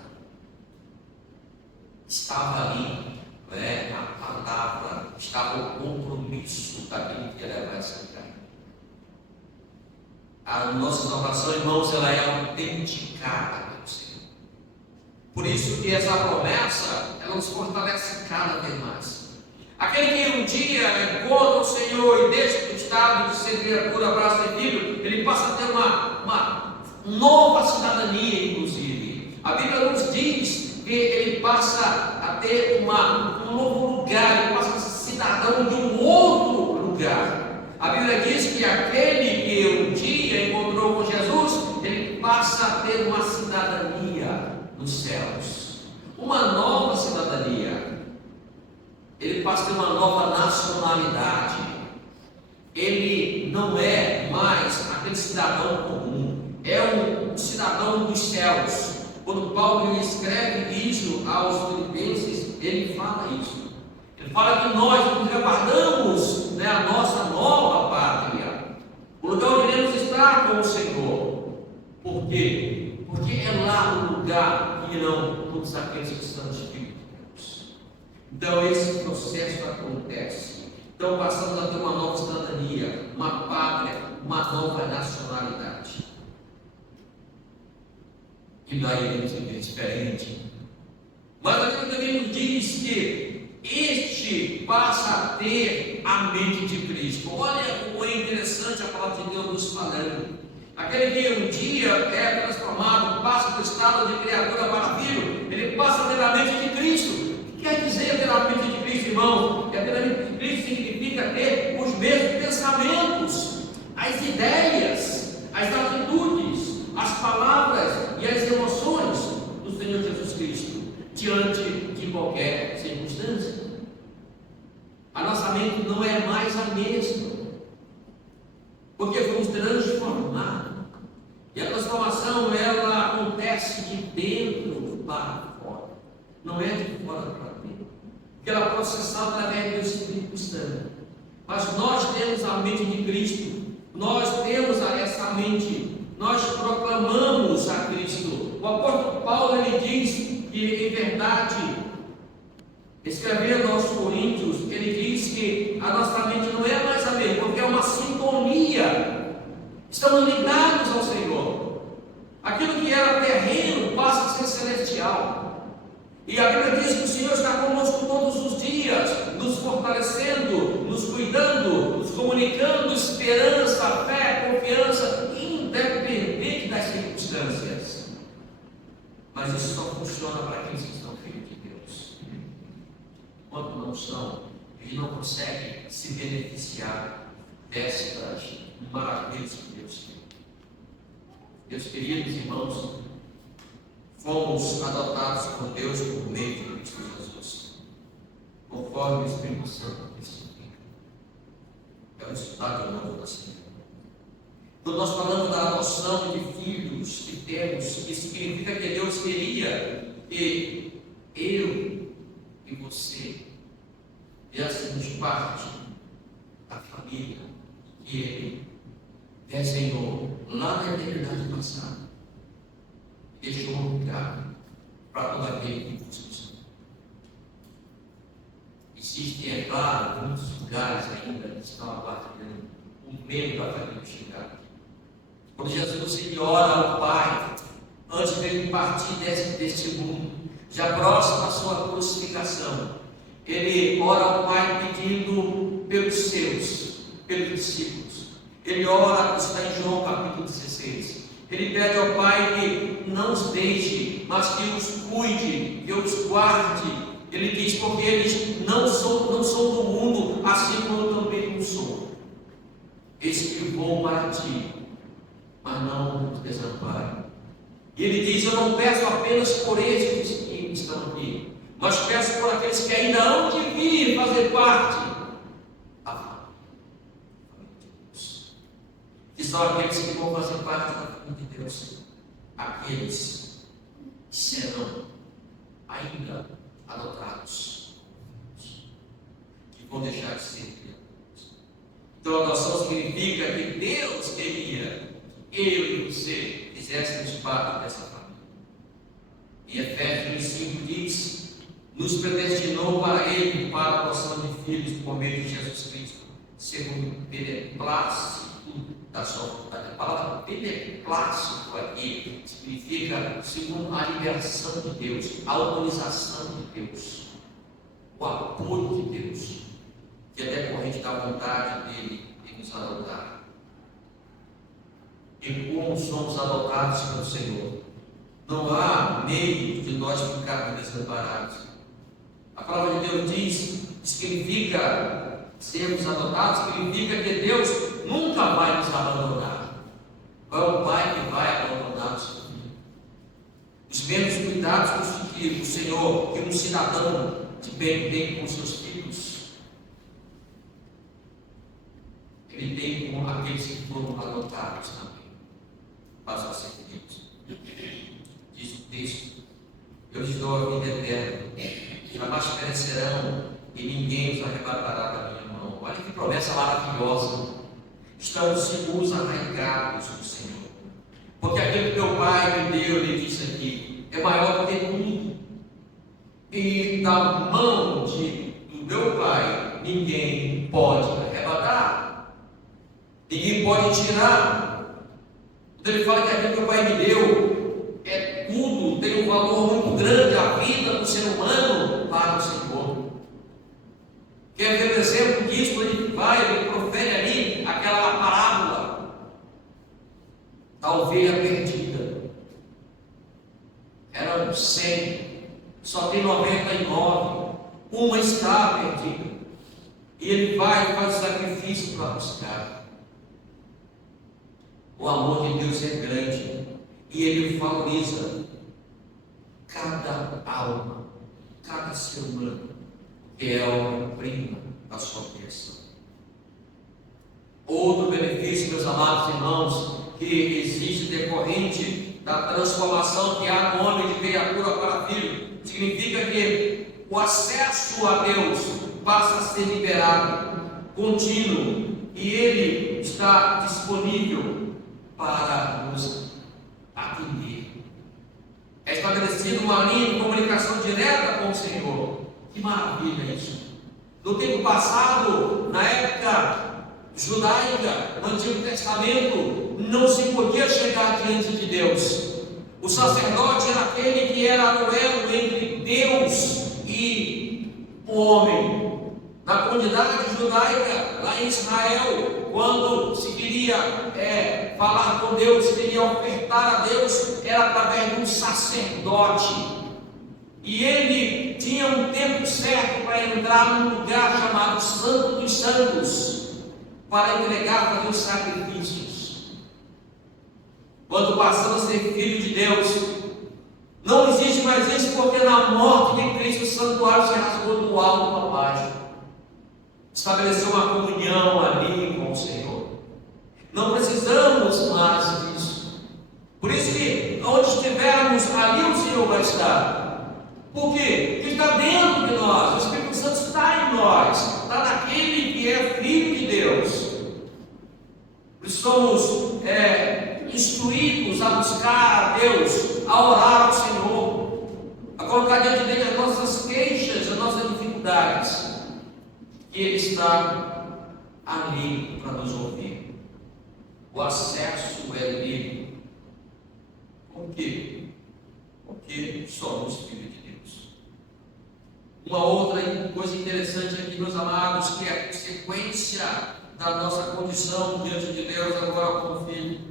Estava ali, a palavra, estava o compromisso daquele que ia levar essa carta. A nossa salvação, irmãos, ela é autenticada pelo Senhor. Por isso que essa promessa, ela nos fortalece cada vez mais. Aquele que um dia encontra o Senhor e deixa o estado de ser criatura para ser filho, ele passa a ter uma nova cidadania, inclusive. A Bíblia nos diz que ele passa a ter um novo lugar, ele passa a ser cidadão de um outro lugar. A Bíblia diz que aquele que um dia encontrou com Jesus, ele passa a ter uma cidadania nos céus, uma nova cidadania. Ele passa a ter uma nova nacionalidade. Ele não é mais aquele cidadão comum, é um cidadão dos céus. Quando Paulo escreve isso aos filipenses, ele fala isso. Ele fala que nós nos aguardamos, a nossa nova pátria, o lugar onde iremos estar com o Senhor. Por quê? Porque é lá o lugar que irão todos aqueles que são os filhos de Deus. Então esse processo acontece. Então passamos a ter uma nova cidadania, uma pátria, uma nova nacionalidade. E daí iremos viver diferente. Mas a Bíblia também nos diz que este passa a ter a mente de Cristo. Olha como é interessante a palavra de Deus nos falando. Aquele que um dia é transformado, passa do estado de criatura para filho, ele passa a ter a mente de Cristo. O que quer dizer ter a mente de Cristo, irmão? Ter a mente de Cristo significa ter os mesmos pensamentos, as ideias, as atitudes, as palavras e as emoções do Senhor Jesus Cristo diante de qualquer circunstância. A nossa mente não é mais a mesma, porque transformação, ela acontece de dentro para fora, não é de fora para dentro, porque ela é processada através do Espírito Santo. Mas nós temos a mente de Cristo, nós temos essa mente, nós proclamamos a Cristo. O apóstolo Paulo, ele diz que, em verdade, escrevendo aos Coríntios, ele diz que a nossa mente não é mais a mesma, porque é uma sintonia, estamos ligados ao Senhor. Aquilo que era terreno passa a ser celestial. E a Bíblia diz que o Senhor está conosco todos os dias, nos fortalecendo, nos cuidando, nos comunicando esperança, fé, confiança, independente das circunstâncias. Mas isso só funciona para aqueles que são filhos de Deus. Quando não são, eles não conseguem se beneficiar destas maravilhas que Deus tem. Meus queridos irmãos, fomos adotados por Deus por meio de Cristo Jesus, conforme o Espírito Santo testifica. É o resultado do novo nascimento. Quando nós falamos da adoção de filhos que temos, isso significa que Deus queria que eu e você fizéssemos parte da família que Ele desenhou lá na eternidade passada. Deixou um lugar para todo aquele que busca. Existem, é claro, muitos lugares ainda que estão aguardando o medo da família chegar. Quando Jesus ele ora ao Pai, antes de ele partir deste mundo, já próximo à sua crucificação, ele ora ao Pai pedindo pelos seus, pelos discípulos. Ele ora, está em João capítulo 16. Ele pede ao Pai que não os deixe, mas que os cuide, que os guarde. Ele diz, porque eles não são do mundo, assim como eu também não sou. Eis que vou para ti, mas não os desampare. E ele diz, eu não peço apenas por estes que estão aqui, mas peço por aqueles que ainda hão de vir fazer parte da família de Deus. Que são aqueles que vão fazer parte da família de Deus, aqueles que serão ainda adotados, que vão deixar de ser criados. Então a adoção significa que Deus queria que eu e você fizéssemos parte dessa família. E Efésios 5 diz, nos predestinou para Ele, para a adoção de filhos por meio de Jesus Cristo, segundo o beneplácito da sua vontade. A palavra beneplácito aqui significa segundo a liberação de Deus, a autorização de Deus, o apoio de Deus, que é decorrente da vontade dele de nos adotar. E como somos adotados pelo Senhor, não há meio de nós ficarmos desamparados. A palavra de Deus diz, significa sermos adotados, significa que Deus nunca vai nos abandonar. Qual é o pai que vai abandonar o seu filho? Os mesmos cuidados que o Senhor, que um cidadão de bem tem com seus filhos, Ele tem com aqueles que foram adotados também. Para ser filhos. Diz o texto, eu lhes dou a vida eterna, jamais perecerão e ninguém os arrebatará da minha mão. Olha que promessa maravilhosa. Estamos seguros, arraigados do Senhor, porque aquilo que meu Pai me deu, Ele disse aqui, é maior do que tudo, e da mão do meu Pai ninguém pode arrebatar, ninguém pode tirar. Então ele fala que aquilo que o Pai me deu é tudo, tem um valor muito grande, a vida do ser humano para o Senhor. Quer ver o exemplo disso? Quando ele profere ali aquela parábola da ovelha perdida. Eram 100, só tem 99, uma está perdida. E ele vai e faz o sacrifício para buscar. O amor de Deus é grande e Ele valoriza cada alma, cada ser humano, que é a obra-prima da sua criação. Outro benefício, meus amados irmãos, que existe decorrente da transformação que há no homem de criatura para filho. Significa que o acesso a Deus passa a ser liberado, contínuo, e Ele está disponível para nos atender. É estabelecida uma linha de comunicação direta com o Senhor. Que maravilha isso! No tempo passado, na época judaica, no Antigo Testamento, não se podia chegar diante de Deus. O sacerdote era aquele que era o elo entre Deus e o homem. Na comunidade judaica, lá em Israel, quando se queria falar com Deus, se queria ofertar a Deus, era através de um sacerdote. E ele tinha um tempo certo para entrar num lugar chamado Santo dos Santos, para entregar, fazer os sacrifícios. Quando passamos a ser filho de Deus, não existe mais isso, porque na morte de Cristo o santuário se rasgou do alto para baixo. Estabeleceu uma comunhão ali com o Senhor. Não precisamos mais disso. Por isso que onde estivermos, ali o Senhor vai estar. Por quê? Porque está dentro de nós, o Espírito Santo está em nós, está naquele que é filho de Deus. Somos instruídos a buscar a Deus, a orar ao Senhor, a colocar diante dele as nossas queixas, as nossas dificuldades, e Ele está ali para nos ouvir. O acesso é livre. Por quê? Porque somos filhos de Deus. Uma outra coisa interessante aqui, meus amados, que é a consequência da nossa condição diante de Deus agora como filho.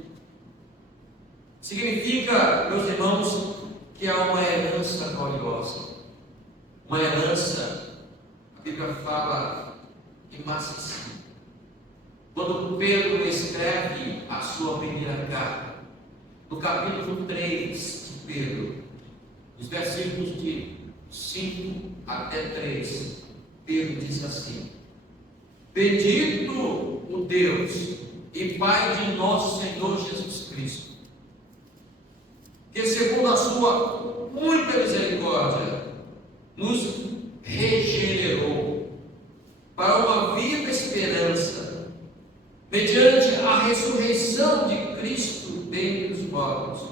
Significa, meus irmãos, que há uma herança gloriosa. Uma herança, a Bíblia fala, imacessível. Quando Pedro escreve a sua primeira carta, no capítulo 3 de Pedro, os versículos de 5 até 3, Pedro diz assim: bendito o Deus e Pai de nosso Senhor Jesus Cristo, que segundo a sua muita misericórdia nos regenerou para uma viva esperança, mediante a ressurreição de Cristo dentre os mortos,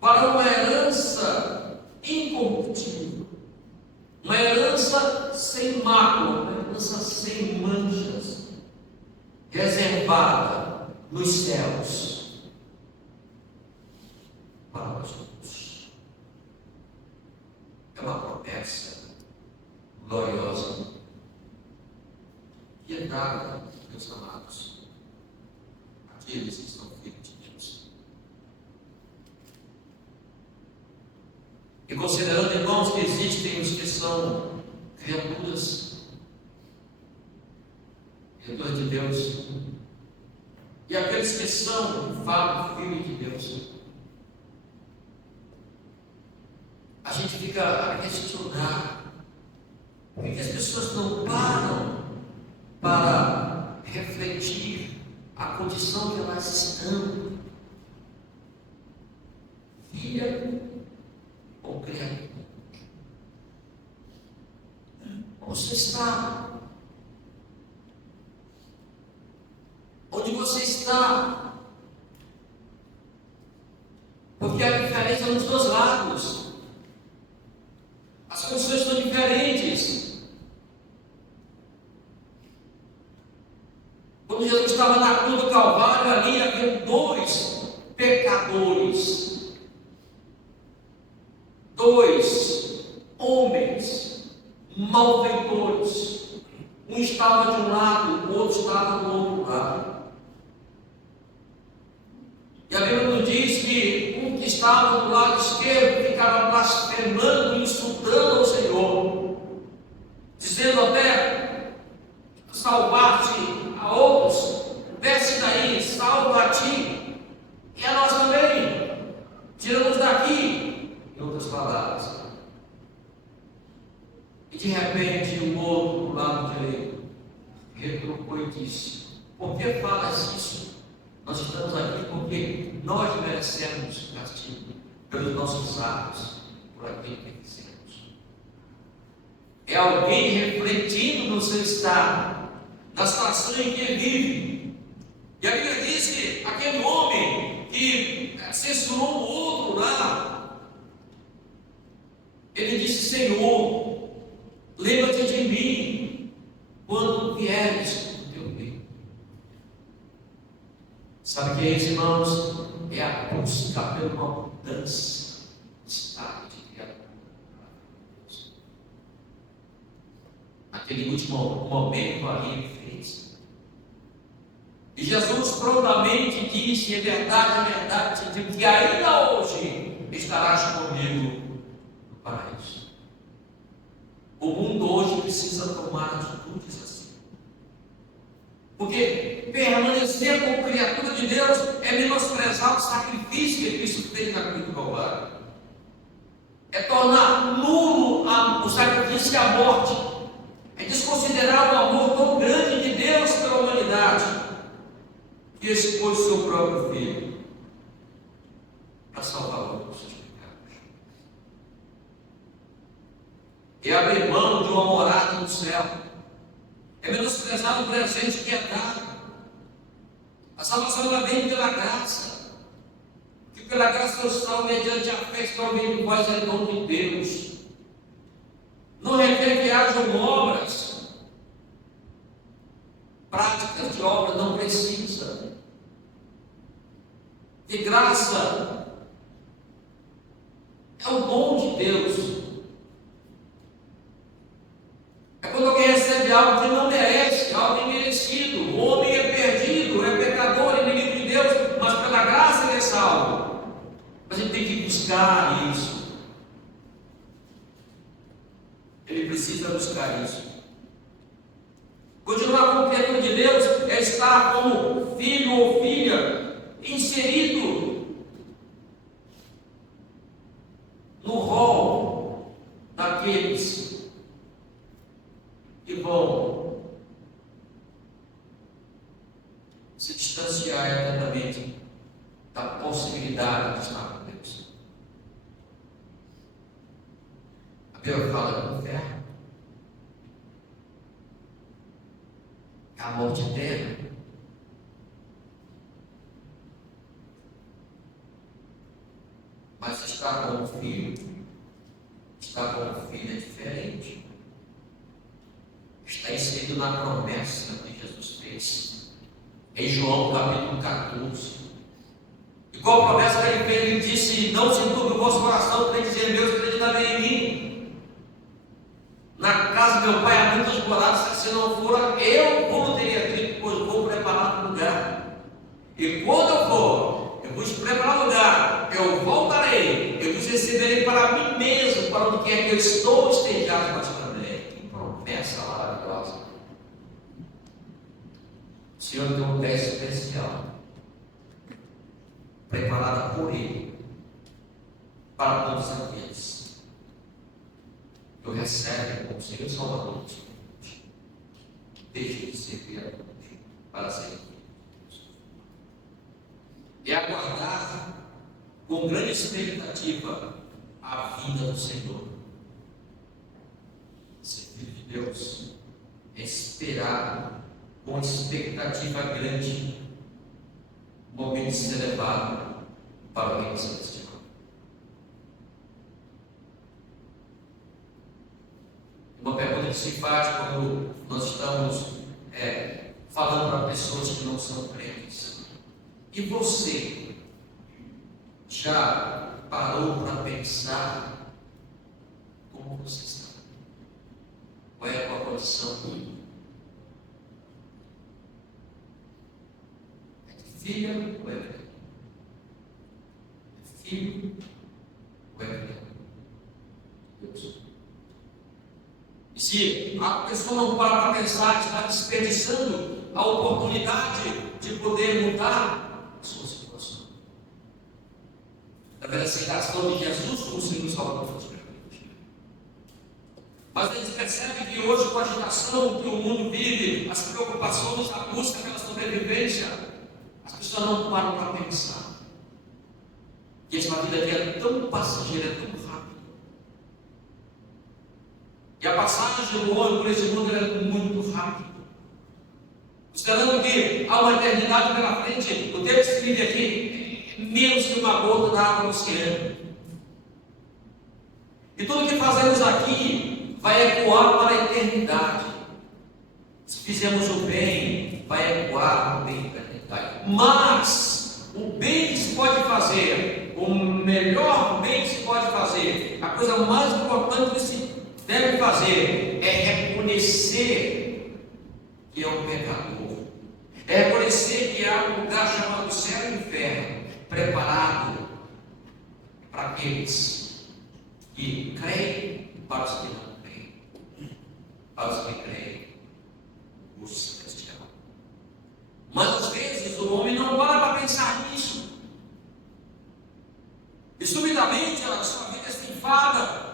para uma herança incorruptível, uma herança sem mácula, uma herança sem manchas, reservada nos céus para nós todos. É uma promessa gloriosa que é dada, meus amados, àqueles que são filhos de Deus. E considerando, irmãos, que existem os que são criaturas de Deus, e aqueles que são, de fato, filhos de Deus, a gente fica a questionar por que as pessoas não param para refletir a condição que elas estão, filha ou criatura. Você está onde você está, porque há diferença nos dois lados, as condições são diferentes. Quando Jesus estava na cruz do Calvário, ali havia dois pecadores, dois homens malfeitores, um estava de um lado, o outro estava do outro lado. E a Bíblia nos diz que um que estava do lado esquerdo ficava blasfemando e insultando ao Senhor, dizendo até: salvar-te a outros, desce daí, salva a ti, e a nós também, tira-nos daqui, em outras palavras. E de repente o outro do lado direito retrucou e disse: por que falas isso? Nós estamos aqui com porque nós merecemos castigo pelos nossos atos, por aquilo que fizemos. É alguém refletindo no seu estado, na situação em que ele vive. E a Bíblia diz que aquele homem que censurou o outro lá, ele disse: Senhor, lembra-te de mim quando vieres no teu reino. Sabe o que é isso, irmãos? É a busca pela mudança de estado de criatura. Naquele último momento ali ele fez. E Jesus prontamente disse: é verdade, te digo que ainda hoje estarás comigo no paraíso. O mundo hoje precisa tomar atitudes assim. Porque permanecer como criatura de Deus é menosprezar o sacrifício que Cristo fez na cruz do Calvário. É tornar nulo o sacrifício e a morte. É desconsiderar o amor tão grande de Deus pela humanidade, que expôs o seu próprio Filho para salvar os seus pecados. É abrir mão de uma morada no céu. É menosprezar o presente que é dado. A salvação ela vem pela graça. Que pela graça Deus salva mediante a fé que está em vós é dom de Deus. Não requer que hajam obras. Práticas de obra não precisa. De graça é o dom de Deus. É quando alguém recebe algo que não merece, algo imerecido. O homem é perdido, é pecador, inimigo de Deus, mas pela graça ele é salvo. Mas a gente tem que buscar isso. Ele precisa buscar isso. Continuar como criatura de Deus é estar como filho ou filha inserido no rol daqueles que vão se distanciar eternamente da possibilidade de estar com Deus. A Bíblia fala do inferno, é a morte eterna. Mas estar com o filho, estar com o filho é diferente. Está inserido na promessa que Jesus fez em João capítulo 14. E qual promessa que ele fez? Ele disse: não se turbe o vosso coração, crente em Deus, crente também em mim. Na casa do meu pai há muitas moradas, se não for, eu vou teria dito, pois vou preparar um lugar. E quando eu for, eu vou te preparar um lugar, eu voltarei, eu vos receberei para mim mesmo, para onde quer que eu estou, estejado mais também. Que promessa maravilhosa. O Senhor tem um teste especial, preparada por Ele, para todos aqueles que o recebem como Senhor e Salvador. Deixe de servir a Deus para servir. E aguardar com grande expectativa a vinda do Senhor. Ser filho de Deus é esperar com expectativa grande o momento de ser levado para o reino celestial. Uma pergunta que se faz quando nós estamos falando para pessoas que não são crentes: e você já parou para pensar como você está? Qual é a tua condição? É de filha ou é de filho ou é de Deus? E se a pessoa não para para pensar, está desperdiçando a oportunidade de poder mudar a sua situação, através da aceitação de Jesus como Senhor e Salvador das suas vidas. Mas a gente percebe que hoje, com a agitação que o mundo vive, as preocupações, a busca pela sobrevivência, As pessoas não param para pensar que essa vida aqui é tão passageira, é tão rápida. E a passagem do homem por esse mundo é muito rápida. Considerando que há uma eternidade pela frente, o tempo que se vive aqui é menos que uma gota da água no oceano. E tudo que fazemos aqui vai ecoar para a eternidade. Se fizermos o bem, vai ecoar o bem para a eternidade. Mas o bem que se pode fazer, o melhor bem que se pode fazer, a coisa mais importante que se deve fazer é reconhecer que é um pecador. É reconhecer que há um lugar chamado céu e inferno, preparado para aqueles que creem e para os que não creem. Para os que creem, o celestial. Mas às vezes o homem não para pensar nisso. E subitamente a sua vida se enfada.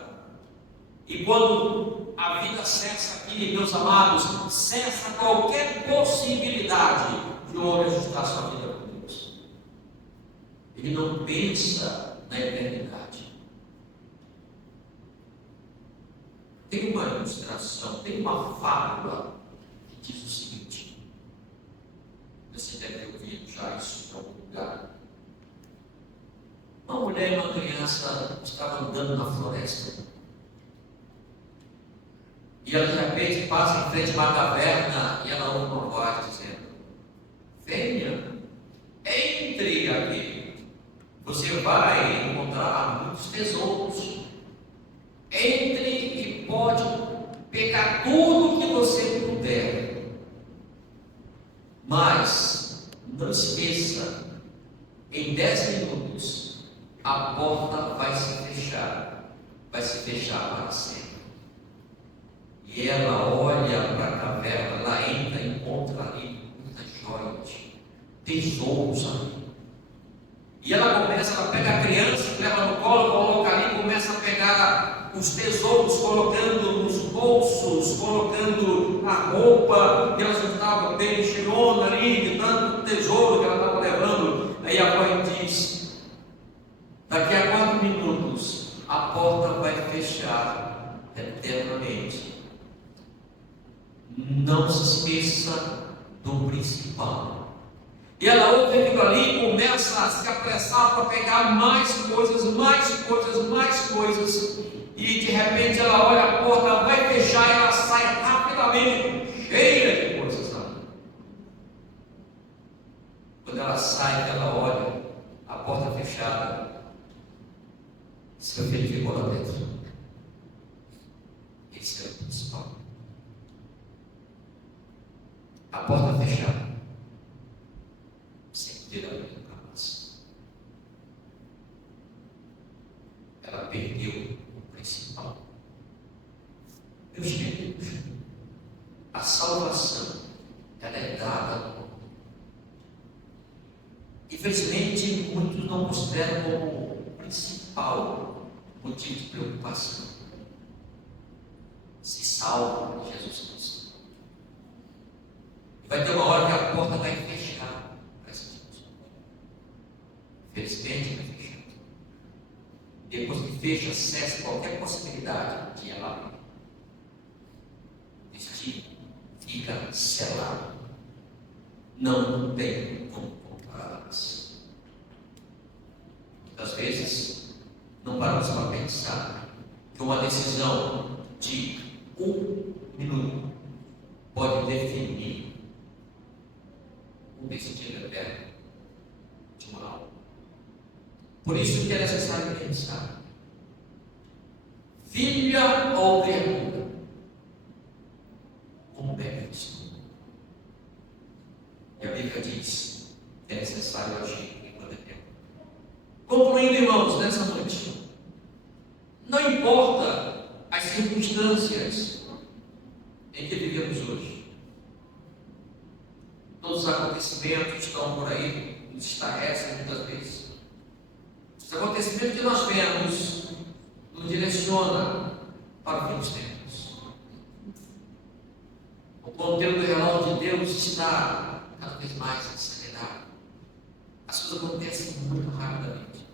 E quando a vida cessa aqui, meus amados, cessa qualquer possibilidade de um homem ajustar sua vida com Deus. Ele não pensa na eternidade. Tem uma ilustração, tem uma fábula que diz o seguinte. Você deve ter ouvido já isso em algum lugar. Uma mulher e uma criança estavam andando na floresta. E ela de repente passa em frente a uma caverna e ela ouve uma voz dizendo: venha, entre aqui. Você vai encontrar muitos tesouros. Entre e pode pegar tudo que você puder. Mas não esqueça, em 10 minutos a porta vai se fechar para sempre. E ela olha para a caverna, ela entra e encontra ali muitas joias, tesouros ali. E ela pega a criança, leva no colo, coloca ali, começa a pegar os tesouros, colocando nos bolsos, colocando a roupa, e ela já estava bem cheirona ali, de tanto tesouro que ela estava levando. Aí a mãe diz: daqui a 4 minutos a porta vai fechar eternamente. Não se esqueça do principal. E ela ouve aquilo ali e começa a se apressar para pegar mais coisas, mais coisas, mais coisas. E de repente ela olha a porta, vai fechar e ela sai rapidamente, cheia de coisas ali. Quando ela sai, ela olha a porta fechada, seu filho ficou lá dentro. Esse é o principal. A porta fechada, sem ter abrido capaz. Ela perdeu o principal. Meus queridos, a salvação, ela é dada no mundo. Infelizmente, muitos não consideram como o principal motivo de preocupação. Se salva Jesus Cristo. Vai ter uma hora que a porta vai fechar para essa gente. Felizmente vai fechar. Depois que fecha, cessa qualquer possibilidade de ela abrir. O destino fica selado. Não tem como compará-las. Muitas vezes não paramos para pensar que uma decisão de 1 minuto pode definir o destino eterno de uma alma. Por isso que é necessário pensar: filha ou criatura, como é Cristo? E a Bíblia diz que é necessário agir enquanto é tempo. Concluindo, irmãos, nessa noite, não importa as circunstâncias em que vivemos hoje. Todos os acontecimentos estão por aí, nos estarrecem muitas vezes. Os acontecimentos que nós vemos nos direciona para o fim dos tempos. O ponteiro do relógio de Deus está cada vez mais acelerado. coisas acontecem muito rapidamente.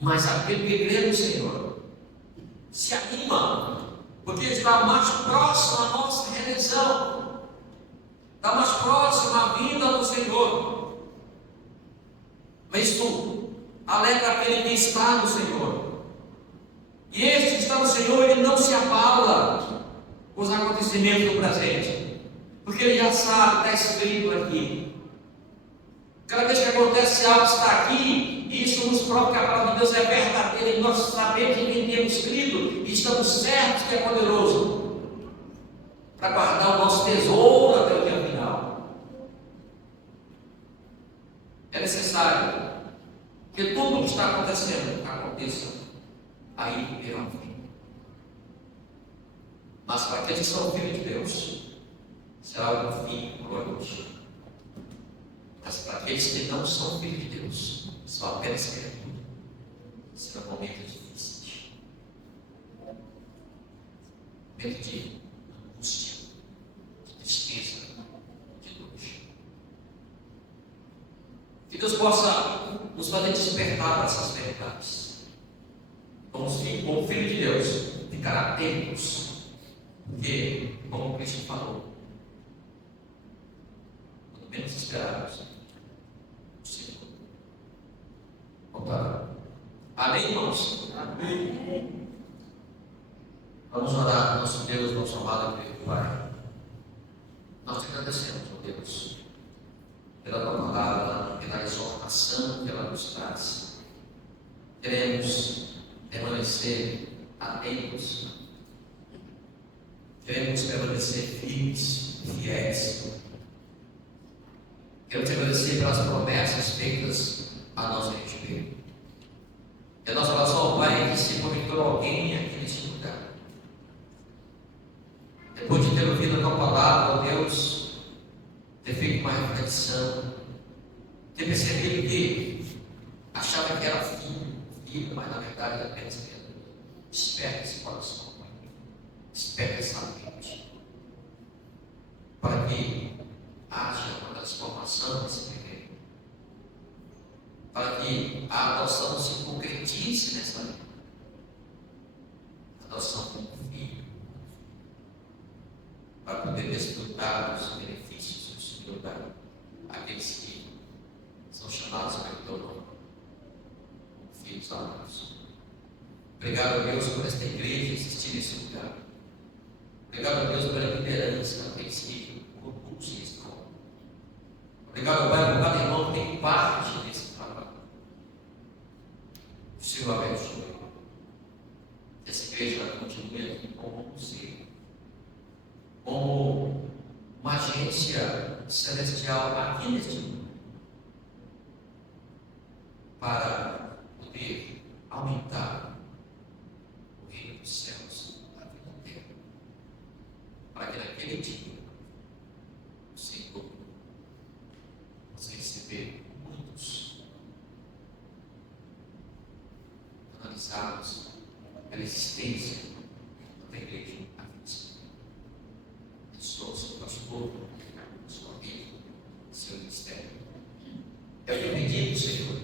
Mas aquele que crê no Senhor se anima, porque está mais próximo à nossa redenção, está mais próximo à vinda do Senhor. Mas isto alegra aquele que está no Senhor. E este que está no Senhor, ele não se abala com os acontecimentos do presente, porque ele já sabe, está escrito aqui. Cada vez que acontece algo está aqui, e isso nos prova que a palavra de Deus é verdadeira, e nós sabemos em quem temos crido, e estamos certos que é poderoso para guardar o nosso tesouro até o dia final. É necessário que tudo o que está acontecendo aconteça aí pela fim. Mas para aqueles que são filhos de Deus, será um fim glorioso. Mas para aqueles que não são filhos de Deus, são apenas criaturas, será um momento difícil, momento de angústia, de tristeza, de dor. Que Deus possa nos fazer despertar para essas verdades. Como filho de Deus, ficar atentos, porque, como Cristo falou, quando menos esperarmos, o Senhor voltará. Amém, irmãos? Amém. Vamos orar, nosso Deus, nosso amado e Pai. Nós te agradecemos, ó Deus, pela tua palavra, pela exortação que ela nos traz. Queremos permanecer atentos, queremos permanecer firmes, fiéis. Quero te agradecer pelas promessas feitas a nosso respeito. E a nossa oração, Pai, é que se porventura alguém aqui neste lugar, depois de ter ouvido a tua palavra, ó Deus, ter feito uma reflexão, ter percebido que achava que era filho, mas na verdade era apenas criatura. Desperta esse coração, Pai. Desperta essa mente, para que haja uma transformação nesse terreno, para que a adoção se concretize nessa vida. A adoção como filho, para poder desfrutar dos benefícios do Senhor, aqueles que são chamados pelo teu nome, como filhos amados. Obrigado, Deus, por esta igreja existir nesse lugar. Obrigado, Deus, pela liderança, aqueles que conduzem esse nome. Obrigado, Pai, por cada irmão que tem parte nesse trabalho. O Senhor abençoe. Que essa igreja continue aqui como você, como uma agência celestial aqui neste mundo, para poder aumentar o reino dos céus na vida inteira, para que naquele dia o Senhor possa receber muitos analisados pela existência da igreja adventista. Abençoa o seu pastor, sua vida, seu ministério. É o que pedimos, Senhor,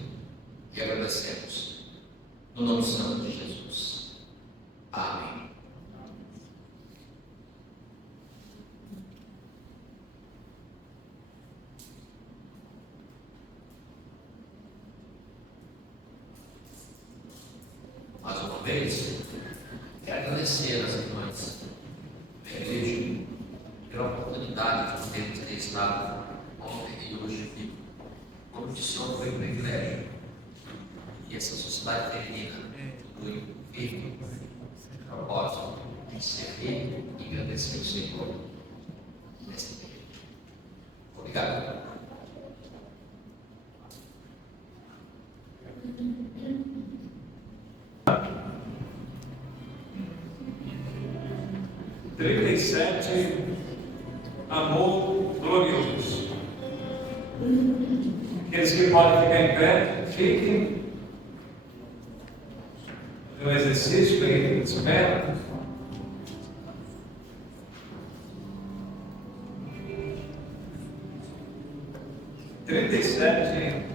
e agradecemos no nome santo de Jesus. Amém. Mais uma vez, quero agradecer às irmãs da igreja pela oportunidade de podermos ter estado ontem e hoje aqui. Como disse ontem, foi um privilégio. E essa sociedade feminina, tudo vive o propósito de servir e agradecer o Senhor nesta igreja. Obrigado. Amor glorioso. Aqueles que podem ficar em pé, fiquem. No exercício, bem, espera. Trinta e sete.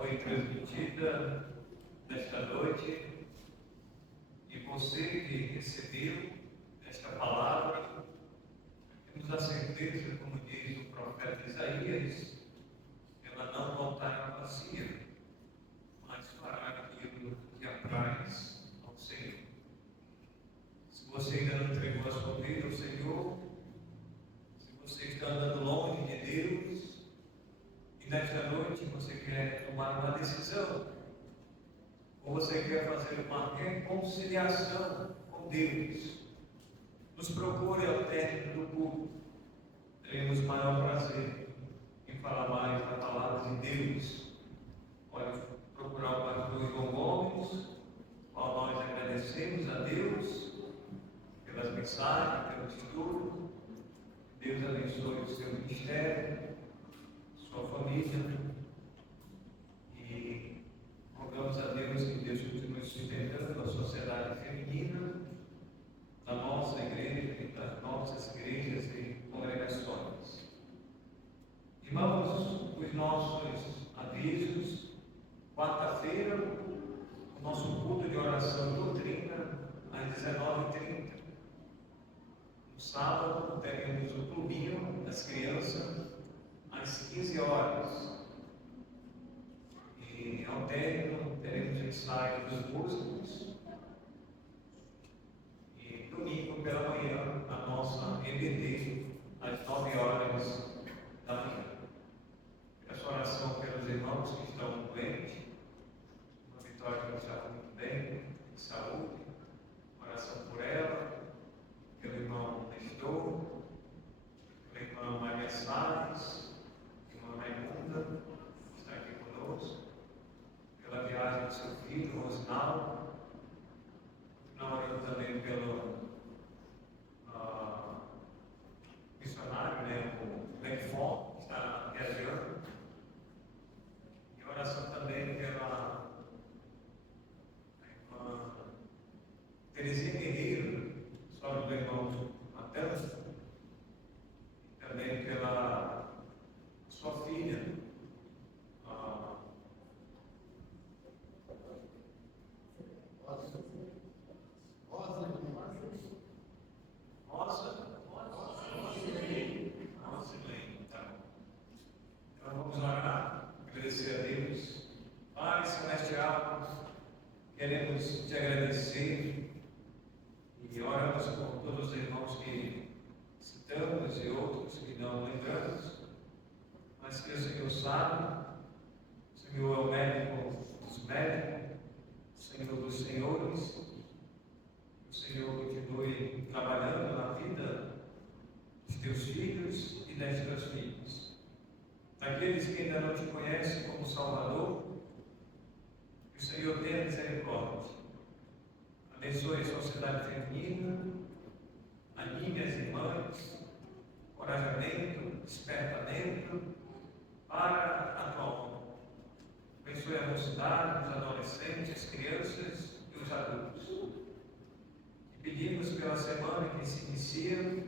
foi transmitida nesta noite. E você que recebeu esta palavra, temos a certeza, como diz o profeta Isaías, ela não voltará vazia, mas fará aquilo que apraz ao Senhor. Se você ainda não entregou a sua vida ao Senhor, se você está andando longe de Deus, e nesta noite você quer tomar uma decisão, ou você quer fazer uma reconciliação com Deus, nos procure ao término do culto. Teremos maior prazer em falar mais da palavra de Deus. Pode procurar o pastor João Gomes, qual nós agradecemos a Deus pelas mensagens, pelo estudo. Deus abençoe o seu ministério, sua família, e rogamos a Deus que Deus continue sustentando a sociedade feminina, da nossa igreja e das nossas igrejas e congregações. Irmãos, os nossos avisos: quarta-feira, o nosso culto de oração doutrina, às 19h30. No sábado, teremos o clubinho das crianças, às 15 horas. E ao término, teremos o ensaio dos músicos. E domingo pela manhã, a nossa EBD, às 9 horas da manhã. Peço oração pelos irmãos que estão doentes. Uma Vitória que está muito bem, de saúde. Oração por ela, pelo irmão Nestor, pela irmã Maria Salles, irmã Raimunda, que está aqui conosco, pela viagem do seu filho, Rosnaldo. Orando também pelo missionário, o Beckford, que está viajando. E oração também pela irmã Terezinha Guerreiro, sogra do irmão Matheus, e também pela sua filha, Então vamos orar, agradecer a Deus. Pai celestial, queremos te agradecer e oramos por todos os irmãos que citamos e outros que não lembramos, mas que o Senhor sabe, o Senhor é o médico dos médicos, o Senhor dos senhores. O Senhor continue trabalhando na vida dos teus filhos e das tuas filhas. Daqueles que ainda não te conhecem como Salvador, que o Senhor tenha misericórdia. Abençoe a sociedade feminina, anime as irmãs, encorajamento, despertamento para a tua obra. Abençoe a mocidade, os adolescentes, as crianças e os adultos. Pedimos pela semana que se inicia,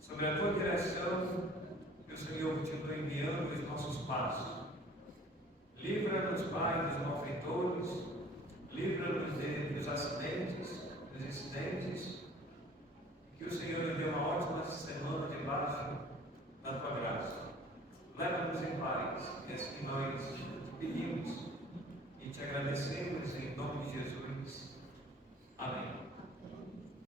sobre a tua direção, que o Senhor continue enviando os nossos passos. Livra-nos, Pai, dos malfeitores, livra-nos dos acidentes, dos incidentes, que o Senhor nos dê uma ótima semana debaixo da tua graça. Leva-nos em paz, e assim nós te pedimos e te agradecemos em nome de Jesus.